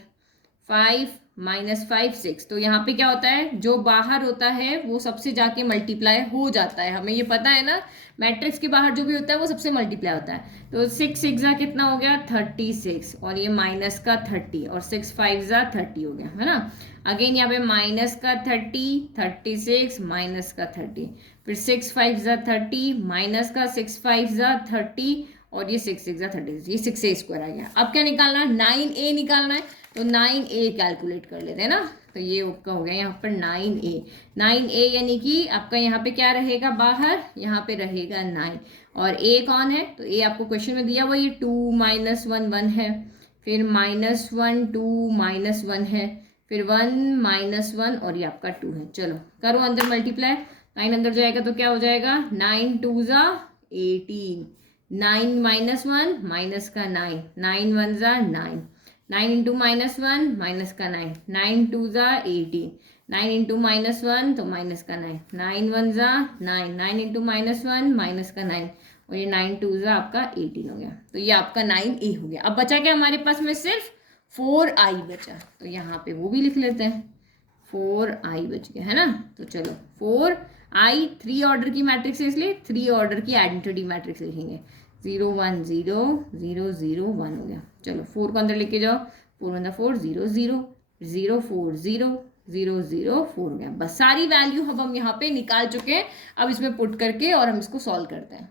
5 माइनस 5 6, तो यहाँ पे क्या होता है, जो बाहर होता है वो सबसे जाके मल्टीप्लाई हो जाता है, हमें ये पता है ना, मैट्रिक्स के बाहर जो भी होता है वो सबसे मल्टीप्लाई होता है। तो 6 6 जा कितना हो गया 36, और ये माइनस का 30, और 6 5 जा 30 हो गया है ना। अगेन यहाँ पे माइनस का 30 36 माइनस का 30, फिर 6 5 जा 30 माइनस का 6 5 जा 30, और ये 6 6 जा 30, ये 6a स्क्वायर आ गया। अब क्या निकालना है, 9a निकालना है, तो 9a कैलकुलेट कर लेते हैं ना। तो ये आपका हो गया यहाँ पर 9a, 9a यानी कि आपका यहाँ पे क्या रहेगा बाहर, यहाँ पे रहेगा 9, और a कौन है, तो a आपको क्वेश्चन में दिया हुआ, ये 2 माइनस 1 1 है, फिर माइनस 1 2 माइनस 1 है, फिर 1 माइनस 1, और ये आपका 2 है। चलो करो अंदर मल्टीप्लाई, 9 अंदर जाएगा तो क्या हो जाएगा, 9 2 जा 18, 9 माइनस 1 माइनस का 9, 9 1 जा 9, 9 इंटू माइनस 1 माइनस का 9, 9 2 जा 18, 9 इंटू माइनस 1 तो माइनस का 9, 9 1 जा 9, 9 इंटू माइनस 1 माइनस का 9, और ये 9 2 जा आपका 18 हो गया। तो ये आपका 9a हो गया। अब बचा क्या हमारे पास में, सिर्फ 4i बचा, तो यहाँ पे वो भी लिख लेते हैं, 4i बच गया है ना। तो चलो 4i 3 ऑर्डर की मैट्रिक्स है, इसलिए 3 ऑर्डर की आइडेंटिटी मैट्रिक्स लिखेंगे, 0 1 0 0 0 1 हो गया। चलो 4 को अंदर लेके जाओ, 4 1 4 0 0 0 4 0 0 0 4 हो गया। बस सारी वैल्यू अब हम यहाँ पे निकाल चुके हैं। अब इसमें पुट करके और हम इसको सॉल्व करते हैं,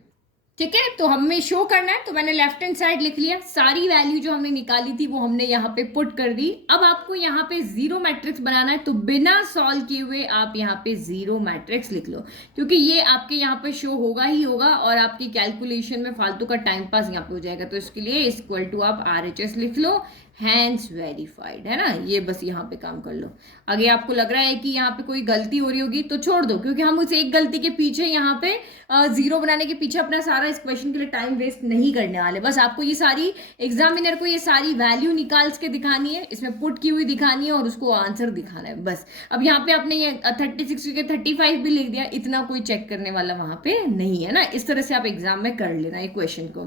ठीक है। तो हमें शो करना है, तो मैंने लेफ्ट हैंड साइड लिख लिया, सारी वैल्यू जो हमने निकाली थी वो हमने यहाँ पे पुट कर दी। अब आपको यहाँ पे जीरो मैट्रिक्स बनाना है, तो बिना सॉल्व किए हुए आप यहाँ पे जीरो मैट्रिक्स लिख लो, क्योंकि ये आपके यहाँ पे शो होगा ही होगा, और आपकी कैलकुलेशन में फालतू का टाइम पास यहाँ पे हो जाएगा। तो इसके लिए इक्वल टू आप RHS लिख लो, हैंस वेरीफाइड, है ना। ये बस यहाँ पे काम कर लो। आगे आपको लग रहा है कि यहाँ पे कोई गलती हो रही होगी तो छोड़ दो, क्योंकि हम उस एक गलती के पीछे यहाँ पे जीरो बनाने के पीछे अपना सारा इस क्वेश्चन के लिए टाइम वेस्ट नहीं करने वाले। बस आपको ये सारी एग्जामिनर को ये सारी वैल्यू निकाल के दिखानी है, इसमें पुट की हुई दिखानी है और उसको आंसर दिखाना है बस। अब यहाँ पे आपने ये 36 के 35 भी लिख दिया, इतना कोई चेक करने वाला वहां पे नहीं है ना। इस तरह से आप एग्जाम में कर लेना ये क्वेश्चन को।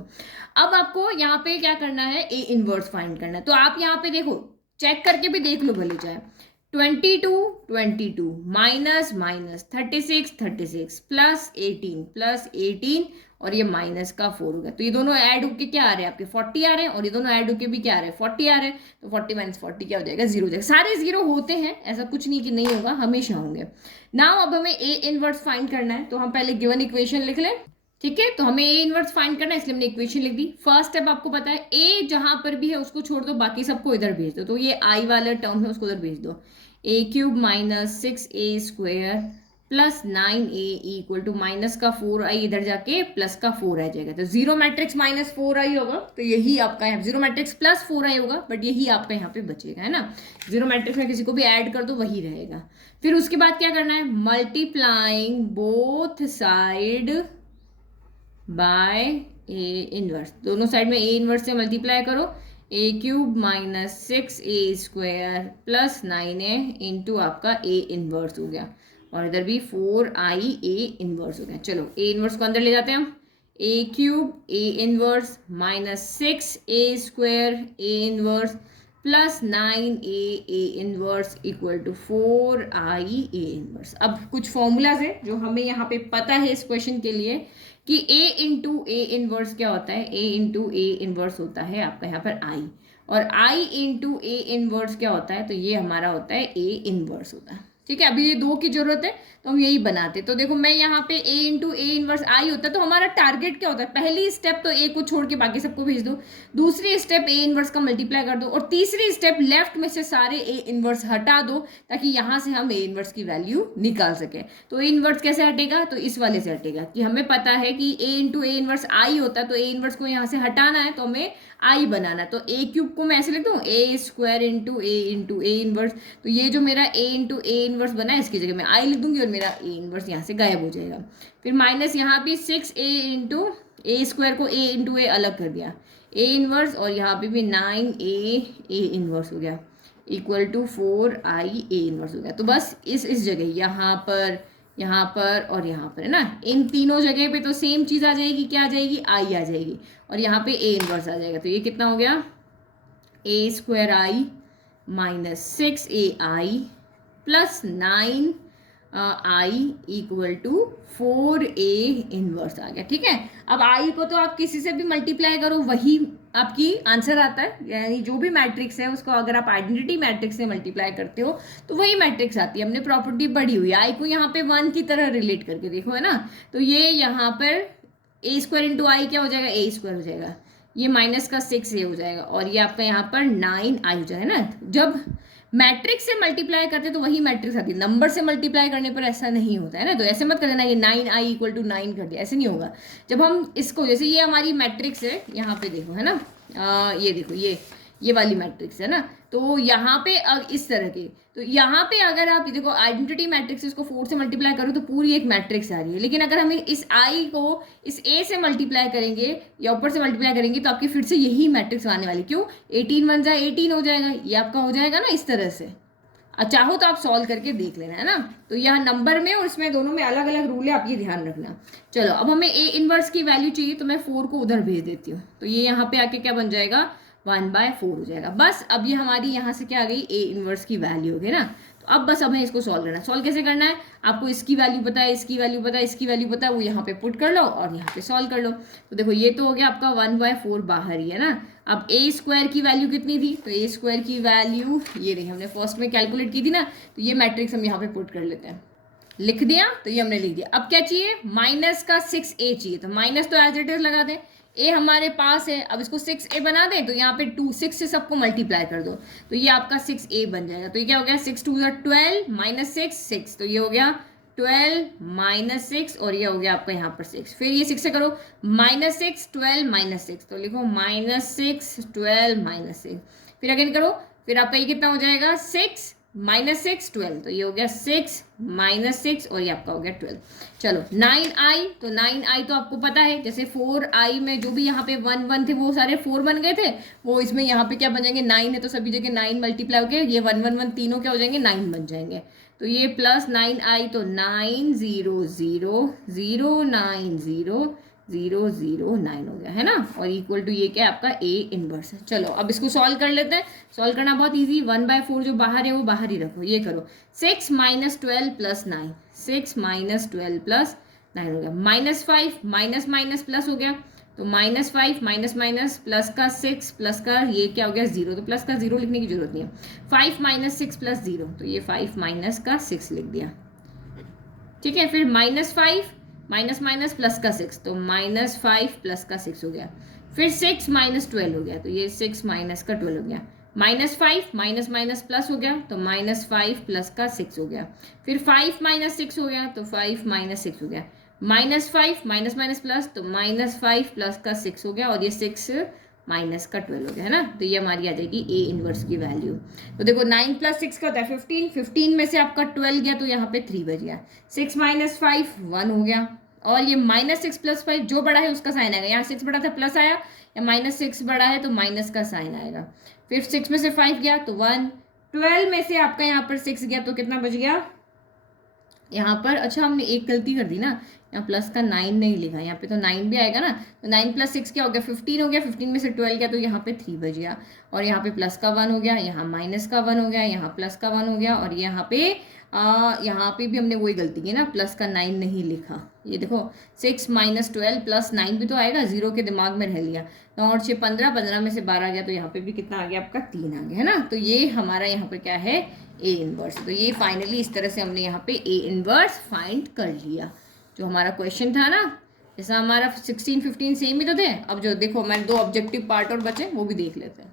अब आपको यहाँ पे क्या करना है, ए इनवर्स फाइंड करना है। तो आप यहाँ पे देखो, चेक करके भी देख लो भले चाहे। 22 माइनस माइनस 36 प्लस 18 और ये माइनस का 4 हो गया। तो ये दोनों ऐड होके क्या आ रहे हैं आपके 40 आ रहे हैं, और ये दोनों ऐड होके भी क्या आ रहे हैं 40 आ रहे हैं। तो 40 माइनस 40 क्या हो जाएगा, 0 हो जाएगा। सारे 0 होते हैं, ऐसा कुछ नहीं कि नहीं होगा, हमेशा होंगे। नाउ अब हमें ए इनवर्स फाइंड करना है, तो हम पहले गिवन इक्वेशन लिख लें। ठीक है, तो हमें ए इनवर्स फाइंड करना है, इसलिए हमने इक्वेशन लिख दी। फर्स्ट स्टेप आपको पता है, ए जहां पर भी है उसको छोड़ दो, बाकी सबको इधर भेज दो। तो ये आई वाला टर्म है उसको उधर भेज दो। A cube minus 6a square plus 9a equal to minus का 4i इधर जाके प्लस का 4 आ जाएगा। तो जीरो मैट्रिक्स माइनस 4i होगा, तो यही आपका यहाँ जीरो मैट्रिक्स प्लस 4i होगा, बट यही आपका यहाँ पे बचेगा, है ना। जीरो मैट्रिक्स में किसी को भी ऐड कर दो वही रहेगा। फिर उसके बाद क्या करना है, multiplying both side by A inverse. दोनों साइड में ए इनवर्स से मल्टीप्लाई करो। A cube minus 6a square plus 9a into आपका ए इनवर्स हो गया, और इधर भी 4i ए इनवर्स हो गया। चलो ए इनवर्स को अंदर ले जाते हैं हम। A cube A inverse minus 6a square A inverse plus 9a A inverse equal to 4i A inverse. अब कुछ फॉर्मूलाज है जो हमें यहाँ पे पता है इस क्वेश्चन के लिए, कि a इंटू ए इनवर्स क्या होता है, a इंटू ए इनवर्स होता है आपका यहाँ पर i, और i इंटू ए इनवर्स क्या होता है, तो ये हमारा होता है a इनवर्स होता है। ठीक है, अभी ये दो की जरूरत है तो हम यही बनाते। तो देखो मैं यहाँ पे a इंटू ए इनवर्स आई होता है, तो हमारा टारगेट क्या होता है, पहली स्टेप तो a को छोड़ के बाकी सबको भेज दो, दूसरी स्टेप a इनवर्स का मल्टीप्लाई कर दो, और तीसरी स्टेप लेफ्ट में से सारे a इनवर्स हटा दो, ताकि यहाँ से हम a इनवर्स की वैल्यू निकाल सके। तो a इनवर्स कैसे हटेगा, तो इस वाले से हटेगा, कि हमें पता है कि a इंटू ए इनवर्स आई होता है, तो a इनवर्स को यहाँ से हटाना है तो हमें आई बनाना। तो ए क्यूब को मैं ऐसे लिख दूँ, ए स्क्वायर इंटू ए इनवर्स। तो ये जो मेरा ए इंटू ए इनवर्स बना है, इसकी जगह मैं आई लिख दूंगी और मेरा ए इनवर्स यहाँ से गायब हो जाएगा। फिर माइनस यहाँ भी 6a इंटू ए स्क्वायर को ए इंटू ए अलग कर दिया, ए इनवर्स, और यहाँ पे भी 9a ए इनवर्स हो गया equal to 4i A inverse हो गया। तो बस इस जगह यहाँ पर और यहाँ पर, है ना, इन तीनों जगह पे तो सेम चीज़ आ जाएगी, क्या आ जाएगी, आई आ जाएगी, और यहाँ पे ए इनवर्स आ जाएगा। तो ये कितना हो गया, A square I minus 6a I plus 9 I equal to 4a inverse आ गया। ठीक है, अब आई को तो आप किसी से भी मल्टीप्लाई करो वही आपकी आंसर आता है, यानी जो भी मैट्रिक्स है उसको अगर आप आइडेंटिटी मैट्रिक्स से मल्टीप्लाई करते हो तो वही मैट्रिक्स आती है। हमने प्रॉपर्टी पढ़ी हुई है, आई को यहाँ पे 1 की तरह रिलेट करके देखो, है ना। तो ये यहाँ पर ए स्क्वायर इंटू आई क्या हो जाएगा, ए स्क्वायर हो जाएगा, ये माइनस का 6a हो जाएगा, और ये आपका यहाँ पर 9i हो जाएगा ना। जब मैट्रिक्स से मल्टीप्लाई करते तो वही मैट्रिक्स आती है, नंबर से मल्टीप्लाई करने पर ऐसा नहीं होता है ना। तो ऐसे मत कर देना ये 9i इक्वल टू 9 कर दिया, ऐसे नहीं होगा। जब हम इसको, जैसे ये हमारी मैट्रिक्स है, यहाँ पे देखो, है ना, ये देखो ये वाली मैट्रिक्स है ना, तो यहाँ पे इस तरह की, तो यहाँ पे अगर आप देखो आइडेंटिटी मैट्रिक्स इसको 4 से मल्टीप्लाई करो तो पूरी एक मैट्रिक्स आ रही है। लेकिन अगर हम इस आई को इस ए से मल्टीप्लाई करेंगे या ऊपर से मल्टीप्लाई करेंगे तो आपकी फिर से यही मैट्रिक्स आने वाली। क्यों, 18 1 जा 18 हो जाएगा, ये आपका हो जाएगा ना इस तरह से। चाहो तो आप सॉल्व करके देख लेना, है ना। तो यहाँ नंबर में और इसमें दोनों में अलग अलग रूल है, आप ये ध्यान रखना। चलो अब हमें ए इनवर्स की वैल्यू चाहिए, तो मैं 4 को उधर भेज देती हूँ, तो ये यहाँ पे आके क्या बन जाएगा, 1/4 हो जाएगा। बस अब ये हमारी यहाँ से क्या आ गई, ए इनवर्स की वैल्यू हो गई ना। तो अब बस हमें इसको सॉल्व करना है। सॉल्व कैसे करना है, आपको इसकी वैल्यू पता है, इसकी वैल्यू पता है, इसकी वैल्यू पता है, वो यहाँ पे पुट कर लो और यहाँ पे सॉल्व कर लो। तो देखो ये तो हो गया आपका 1/4 बाहर ही है ना। अब ए स्क्वायर की वैल्यू कितनी थी, तो ए स्क्वायर की वैल्यू ये रही, हमने फर्स्ट में कैलकुलेट की थी ना, तो ये मैट्रिक्स हम यहाँ पे पुट कर लेते हैं। लिख दिया, तो ये हमने लिख दिया। अब क्या चाहिए, माइनस का 6a चाहिए, तो माइनस तो एज इट इज लगा दें, ए हमारे पास है, अब इसको 6a बना दें, तो यहाँ पे 6 से सबको मल्टीप्लाई कर दो, तो ये आपका 6a बन जाएगा। तो ये क्या हो गया, 6 2 12 माइनस 6, तो ये हो गया 12 माइनस 6, और ये हो गया आपका यहाँ पर 6। फिर ये 6 से करो, -6 12 -6, तो लिखो -6 12 -6, फिर अगेन करो, फिर आपका ये कितना हो जाएगा 6 माइनस 6 12, तो ये हो गया 6 माइनस 6 और ये आपका हो गया 12। चलो 9i, तो 9i तो आपको पता है जैसे 4i में जो भी यहाँ पे 1 1 थे वो सारे 4 बन गए थे, वो इसमें यहाँ पे क्या बन जाएंगे 9 है तो सभी जगह 9 मल्टीप्लाई होकर ये 1 1 1 तीनों क्या हो जाएंगे 9 बन जाएंगे। तो ये प्लस 9i तो 9 0 0 0 9 0 0 0 9 हो गया है ना, और इक्वल टू ये क्या है आपका ए इनवर्स है। चलो अब इसको सॉल्व कर लेते हैं। सॉल्व करना बहुत इजी, 1/4 जो बाहर है वो बाहर ही रखो, ये करो 6 माइनस 12 प्लस 9, 6 माइनस 12 प्लस 9 हो गया, माइनस 5 माइनस माइनस प्लस हो गया, तो माइनस 5 माइनस माइनस प्लस का 6 प्लस का ये क्या हो गया 0, तो प्लस का 0 लिखने की जरूरत नहीं है। 5 माइनस 6 प्लस 0, तो ये 5 माइनस का 6 लिख दिया, ठीक है। फिर माइनस 5 माइनस माइनस प्लस का 6, तो माइनस 5 प्लस का 6 हो गया। फिर 6 माइनस 12 हो गया, तो ये 6 माइनस का 12 हो गया। माइनस 5 माइनस माइनस प्लस हो गया, तो माइनस 5 प्लस का 6 हो गया। फिर 5 माइनस 6 हो गया, तो 5 माइनस 6 हो गया। माइनस 5 माइनस माइनस प्लस, तो माइनस 5 प्लस का 6 हो गया, और ये 6 माइनस का 12 हो गया है ना, तो ये हमारी आ जाएगी ए इनवर्स की वैल्यू। तो देखो 9 प्लस 6 का होता है 15, 15 में से आपका 12 गया तो यहाँ पे 3 बच गया। 6 माइनस 5 1 हो गया, और ये माइनस 6 प्लस 5 जो बड़ा है उसका साइन आएगा, यहाँ 6 बड़ा था प्लस आया, या माइनस 6 बड़ा है तो माइनस का साइन आएगा। फिर 6 में से 5 गया तो 1, 12 में से आपका यहाँ पर 6 गया तो कितना बच गया यहाँ पर, अच्छा हमने एक गलती कर दी ना, यहाँ प्लस का 9 नहीं लिखा, यहाँ पे तो 9 भी आएगा ना, तो 9 प्लस 6 क्या हो गया 15 हो गया, 15 में से 12 गया तो यहाँ पे 3 बच गया, और यहाँ पे प्लस का 1 हो गया, यहाँ माइनस का 1 हो गया, यहाँ प्लस का 1 हो गया, और यहाँ पे भी हमने वही गलती की ना, प्लस का 9 नहीं लिखा। ये देखो 6 माइनस 12 प्लस 9 भी तो आएगा, 0 के दिमाग में रह लिया, 9 और 6 15, 15 में से 12 गया तो यहाँ पे भी कितना आ गया आपका 3 आ गया है ना। तो ये हमारा यहाँ पे क्या है ए इनवर्स। तो ये फाइनली इस तरह से हमने यहाँ पे ए इनवर्स फाइंड कर लिया। जो हमारा क्वेश्चन था ना, जैसा हमारा 16 15 सेम ही तो थे, अब जो देखो मैंने 2 ऑब्जेक्टिव पार्ट और बचे वो भी देख लेते हैं।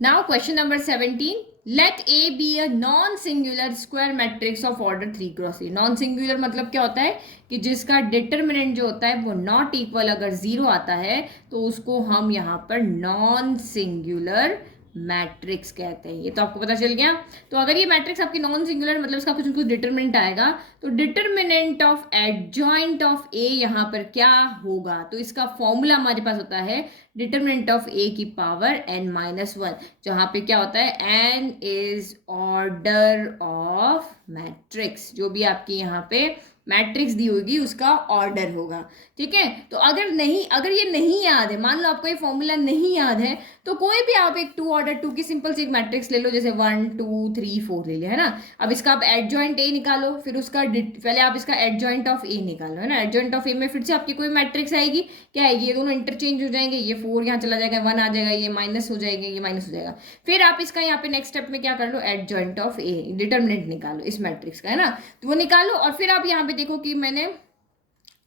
Now question number 17, let A be a non singular square matrix of order 3x3। Non singular मतलब क्या होता है कि जिसका डिटर्मिनेंट जो होता है वो नॉट इक्वल अगर 0 आता है तो उसको हम यहाँ पर नॉन सिंगुलर मैट्रिक्स कहते हैं। ये तो आपको पता चल गया। तो अगर ये मैट्रिक्स आपकी नॉन सिंगुलर मतलब इसका कुछ डिटरमिनेंट आएगा, तो determinant of adjoint of A यहाँ पर क्या होगा, तो इसका फॉर्मूला हमारे पास होता है डिटरमिनेंट ऑफ ए की पावर n-1, जहाँ पे क्या होता है n is order of matrix, जो भी आपकी यहाँ पे मैट्रिक्स दी होगी उसका ऑर्डर होगा, ठीक है। तो अगर ये नहीं याद है, मान लो आपको ये फॉर्मूला नहीं याद है, तो कोई भी आप एक 2 ऑर्डर 2 की सिंपल सी एक मैट्रिक्स ले लो, जैसे 1 2 3 4 ले लिया है ना। अब इसका आप एडजॉइंट ए निकालो, फिर उसका पहले आप इसका एडजॉइंट ऑफ ए निकालो है ना। एडजॉइंट ऑफ ए में फिर से आपकी कोई मैट्रिक्स आएगी, क्या आएगी, ये दोनों इंटरचेंज हो जाएंगे, ये 4 यहाँ चला जाएगा, 1 आ जाएगा, ये माइनस हो जाएगा, ये माइनस हो जाएगा। फिर आप इसका यहाँ पे नेक्स्ट स्टेप में क्या कर लो, एडजॉइंट ऑफ ए डिटर्मिनेंट निकालो इस मैट्रिक्स का है ना, तो वो निकालो, और फिर आप यहाँ पे देखो कि मैंने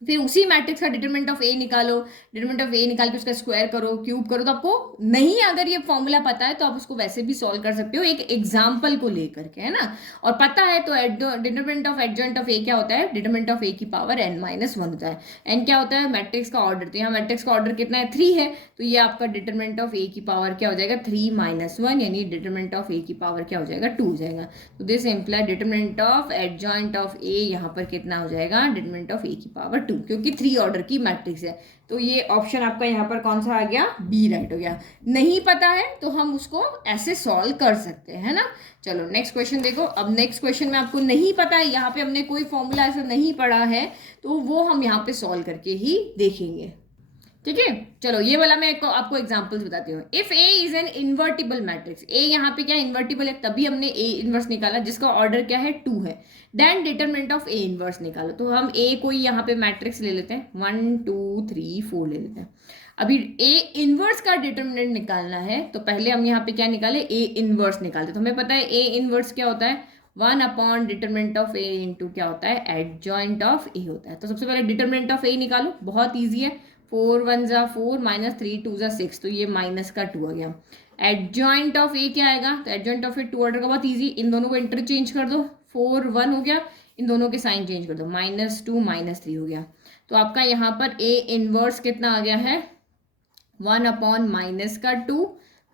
फिर उसी मैट्रिक्स का डिटरमिनेंट ऑफ ए निकालो, डिटरमिनेंट ऑफ ए निकाल के उसका स्क्वायर करो, क्यूब करो। तो आपको नहीं अगर ये फॉर्मूला पता है तो आप उसको वैसे भी सॉल्व कर सकते हो एक एग्जांपल को लेकर के है ना, और पता है तो डिटरमिनेंट ऑफ एडजॉइंट ऑफ ए क्या होता है, डिटरमिनेंट ऑफ ए की पावर n-1 होता है। n क्या होता है, मैट्रिक्स का ऑर्डर, तो यहाँ मैट्रिक्स का ऑर्डर कितना है 3 है, तो ये आपका डिटरमिनेंट ऑफ ए की पावर क्या हो जाएगा 3-1, यानी डिटरमिनेंट ऑफ ए की पावर क्या हो जाएगा 2 हो जाएगा। तो this imply determinant of adjoint of A यहाँ पर कितना हो जाएगा, डिटरमिनेंट ऑफ ए की पावर 2, क्योंकि 3 ऑर्डर की मैट्रिक्स है। तो ये ऑप्शन आपका यहाँ पर कौन सा आ गया, बी राइट हो गया। नहीं पता है तो हम उसको ऐसे सॉल्व कर सकते हैं ना। चलो नेक्स्ट क्वेश्चन देखो। अब नेक्स्ट क्वेश्चन में आपको नहीं पता है, यहाँ पे हमने कोई फॉर्मूला ऐसा नहीं पढ़ा है, तो वो हम यहाँ पे सॉल्व करके ही देखेंगे, ठीक है। चलो ये वाला मैं आपको एग्जांपल्स बताती हूँ। If A is an invertible matrix, A यहाँ पे क्या इन्वर्टिबल है, तभी हमने ए इनवर्स निकाला जिसका ऑर्डर क्या है 2 है। Then determinant of A inverse निकालो, तो हम ए कोई यहाँ पे मैट्रिक्स ले लेते हैं 1 2 3 4 ले लेते हैं। अभी ए इनवर्स का डिटरमिनेंट निकालना है, तो पहले हम यहाँ पे क्या निकाले, ए इनवर्स निकालते। तो हमें पता है ए इनवर्स क्या होता है, 1 upon determinant of A into क्या होता है, एडजॉइंट ऑफ ए होता है। तो सबसे पहले डिटरमिनेंट ऑफ ए निकालो, बहुत ईजी है, 4 1 ज़ा 4 माइनस 3 2 ज़ा 6, तो ये माइनस का 2 आ गया। एडजॉइंट ऑफ ए क्या आएगा, तो एडजॉइंट ऑफ ए 2 ऑर्डर का बहुत इजी, इन दोनों को इंटरचेंज कर दो, 4 1 हो गया, इन दोनों के साइन चेंज कर दो, -2 -3 हो गया। तो आपका यहाँ पर ए इनवर्स कितना आ गया है, 1 अपॉन माइनस का 2,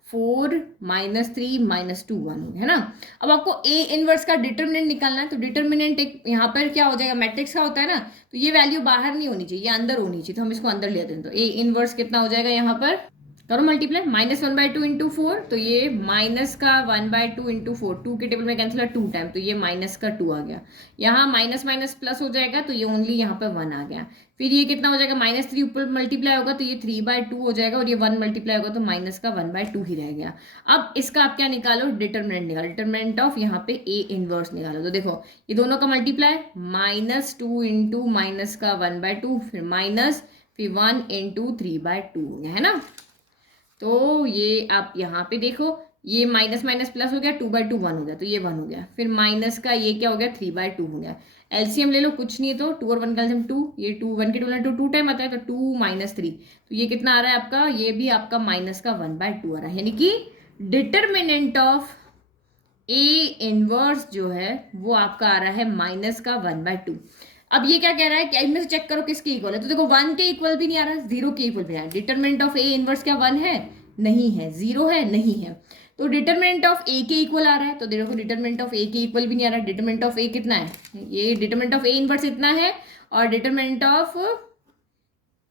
4 -3 -2 1 हो गया, है ना। अब आपको ए इनवर्स का डिटर्मिनेंट निकालना है, तो डिटर्मिनेंट एक यहाँ पर क्या हो जाएगा, मैट्रिक्स का होता है ना, तो ये वैल्यू बाहर नहीं होनी चाहिए, ये अंदर होनी चाहिए, तो हम इसको अंदर लेते हैं। तो ए इनवर्स कितना हो जाएगा यहाँ पर, करो मल्टीप्लाई, -1/2 इंटू 4, तो ये माइनस का 1/2 इंटू 4, 2 के टेबल में कैंसिल है 2 टाइम, तो ये माइनस का 2 आ गया। यहाँ माइनस माइनस प्लस हो जाएगा, तो ये ओनली यहाँ पर 1 आ गया। फिर ये कितना हो जाएगा, -3 ऊपर मल्टीप्लाई होगा तो ये 3/2 हो जाएगा, और ये 1 मल्टीप्लाई होगा तो माइनस का 1/2 ही रह गया। अब इसका आप क्या निकालो, डिटर्मिनेंट निकालो, डिटर्मिनेंट ऑफ यहाँ पे ए इनवर्स निकालो। तो देखो ये दोनों का मल्टीप्लाई, -2 इंटू माइनस का 1/2, फिर माइनस, फिर 1 इंटू 3/2 हो गया, है ना। तो ये आप यहाँ पे देखो, ये माइनस माइनस प्लस हो गया, 2/2 1 हो गया, तो ये 1 हो गया। फिर माइनस का ये क्या हो गया, 3/2 हो गया। एलसीएम ले लो, कुछ नहीं है तो 2 और 1 का एलसीएम 2, ये 2 1 के 2 टाइम आता है, तो 2 -3, तो ये कितना आ रहा है आपका, ये भी आपका माइनस का 1/2 आ रहा है, यानी कि डिटर्मिनेंट ऑफ ए इनवर्स जो है वो आपका आ रहा है माइनस का 1/2। अब ये क्या कह रहा है कि इनमें से चेक करो किसके इक्वल है, तो देखो 1 के इक्वल भी नहीं आ रहा, 0 के इक्वल भी नहीं आ रहा। डिटर्मिनेंट ऑफ ए इनवर्स क्या 1 है, नहीं है, 0 है, नहीं है। तो डिटर्मिनेंट ऑफ ए के इक्वल आ रहा है, तो देखो डिटर्मिनेंट ऑफ ए के इक्वल भी नहीं आ रहा। डिटर्मिनेंट ऑफ ए कितना है, ये डिटर्मिनेंट ऑफ ए इनवर्स इतना है, और डिटर्मिनेंट ऑफ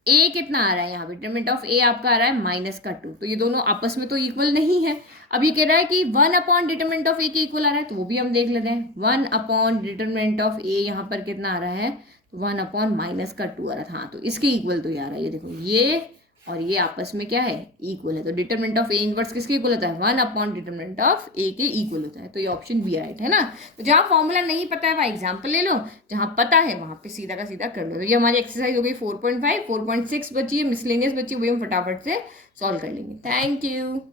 ए कितना आ रहा है, यहाँ पे डिटर्मिनेंट ऑफ ए आपका आ रहा है -2, तो ये दोनों आपस में तो इक्वल नहीं है। अब ये कह रहा है कि 1 अपॉन डिटर्मिनेंट ऑफ ए के इक्वल आ रहा है, तो वो भी हम देख लेते हैं। 1 अपॉन डिटर्मिनेंट ऑफ ए यहाँ पर कितना आ रहा है, 1 अपॉन -2 आ रहा था, हाँ, तो इसके इक्वल तो ये आ रहा है, ये देखो ये और ये आपस में क्या है, इक्वल है। तो डिटर्मिनेंट ऑफ ए इनवर्स किसके इक्वल होता है, 1 अपॉन डिटर्मिनेंट ऑफ ए के इक्वल होता है, तो ये ऑप्शन बी राइट है ना। तो जहाँ फॉर्मूला नहीं पता है वहाँ एग्जाम्पल ले लो, जहाँ पता है वहाँ पे सीधा का सीधा कर लो। तो ये हमारी एक्सरसाइज हो गई 4.5, 4.6 बची है मिसलेनियस बची, वही हम फटाफट से सॉल्व कर लेंगे। Thank you.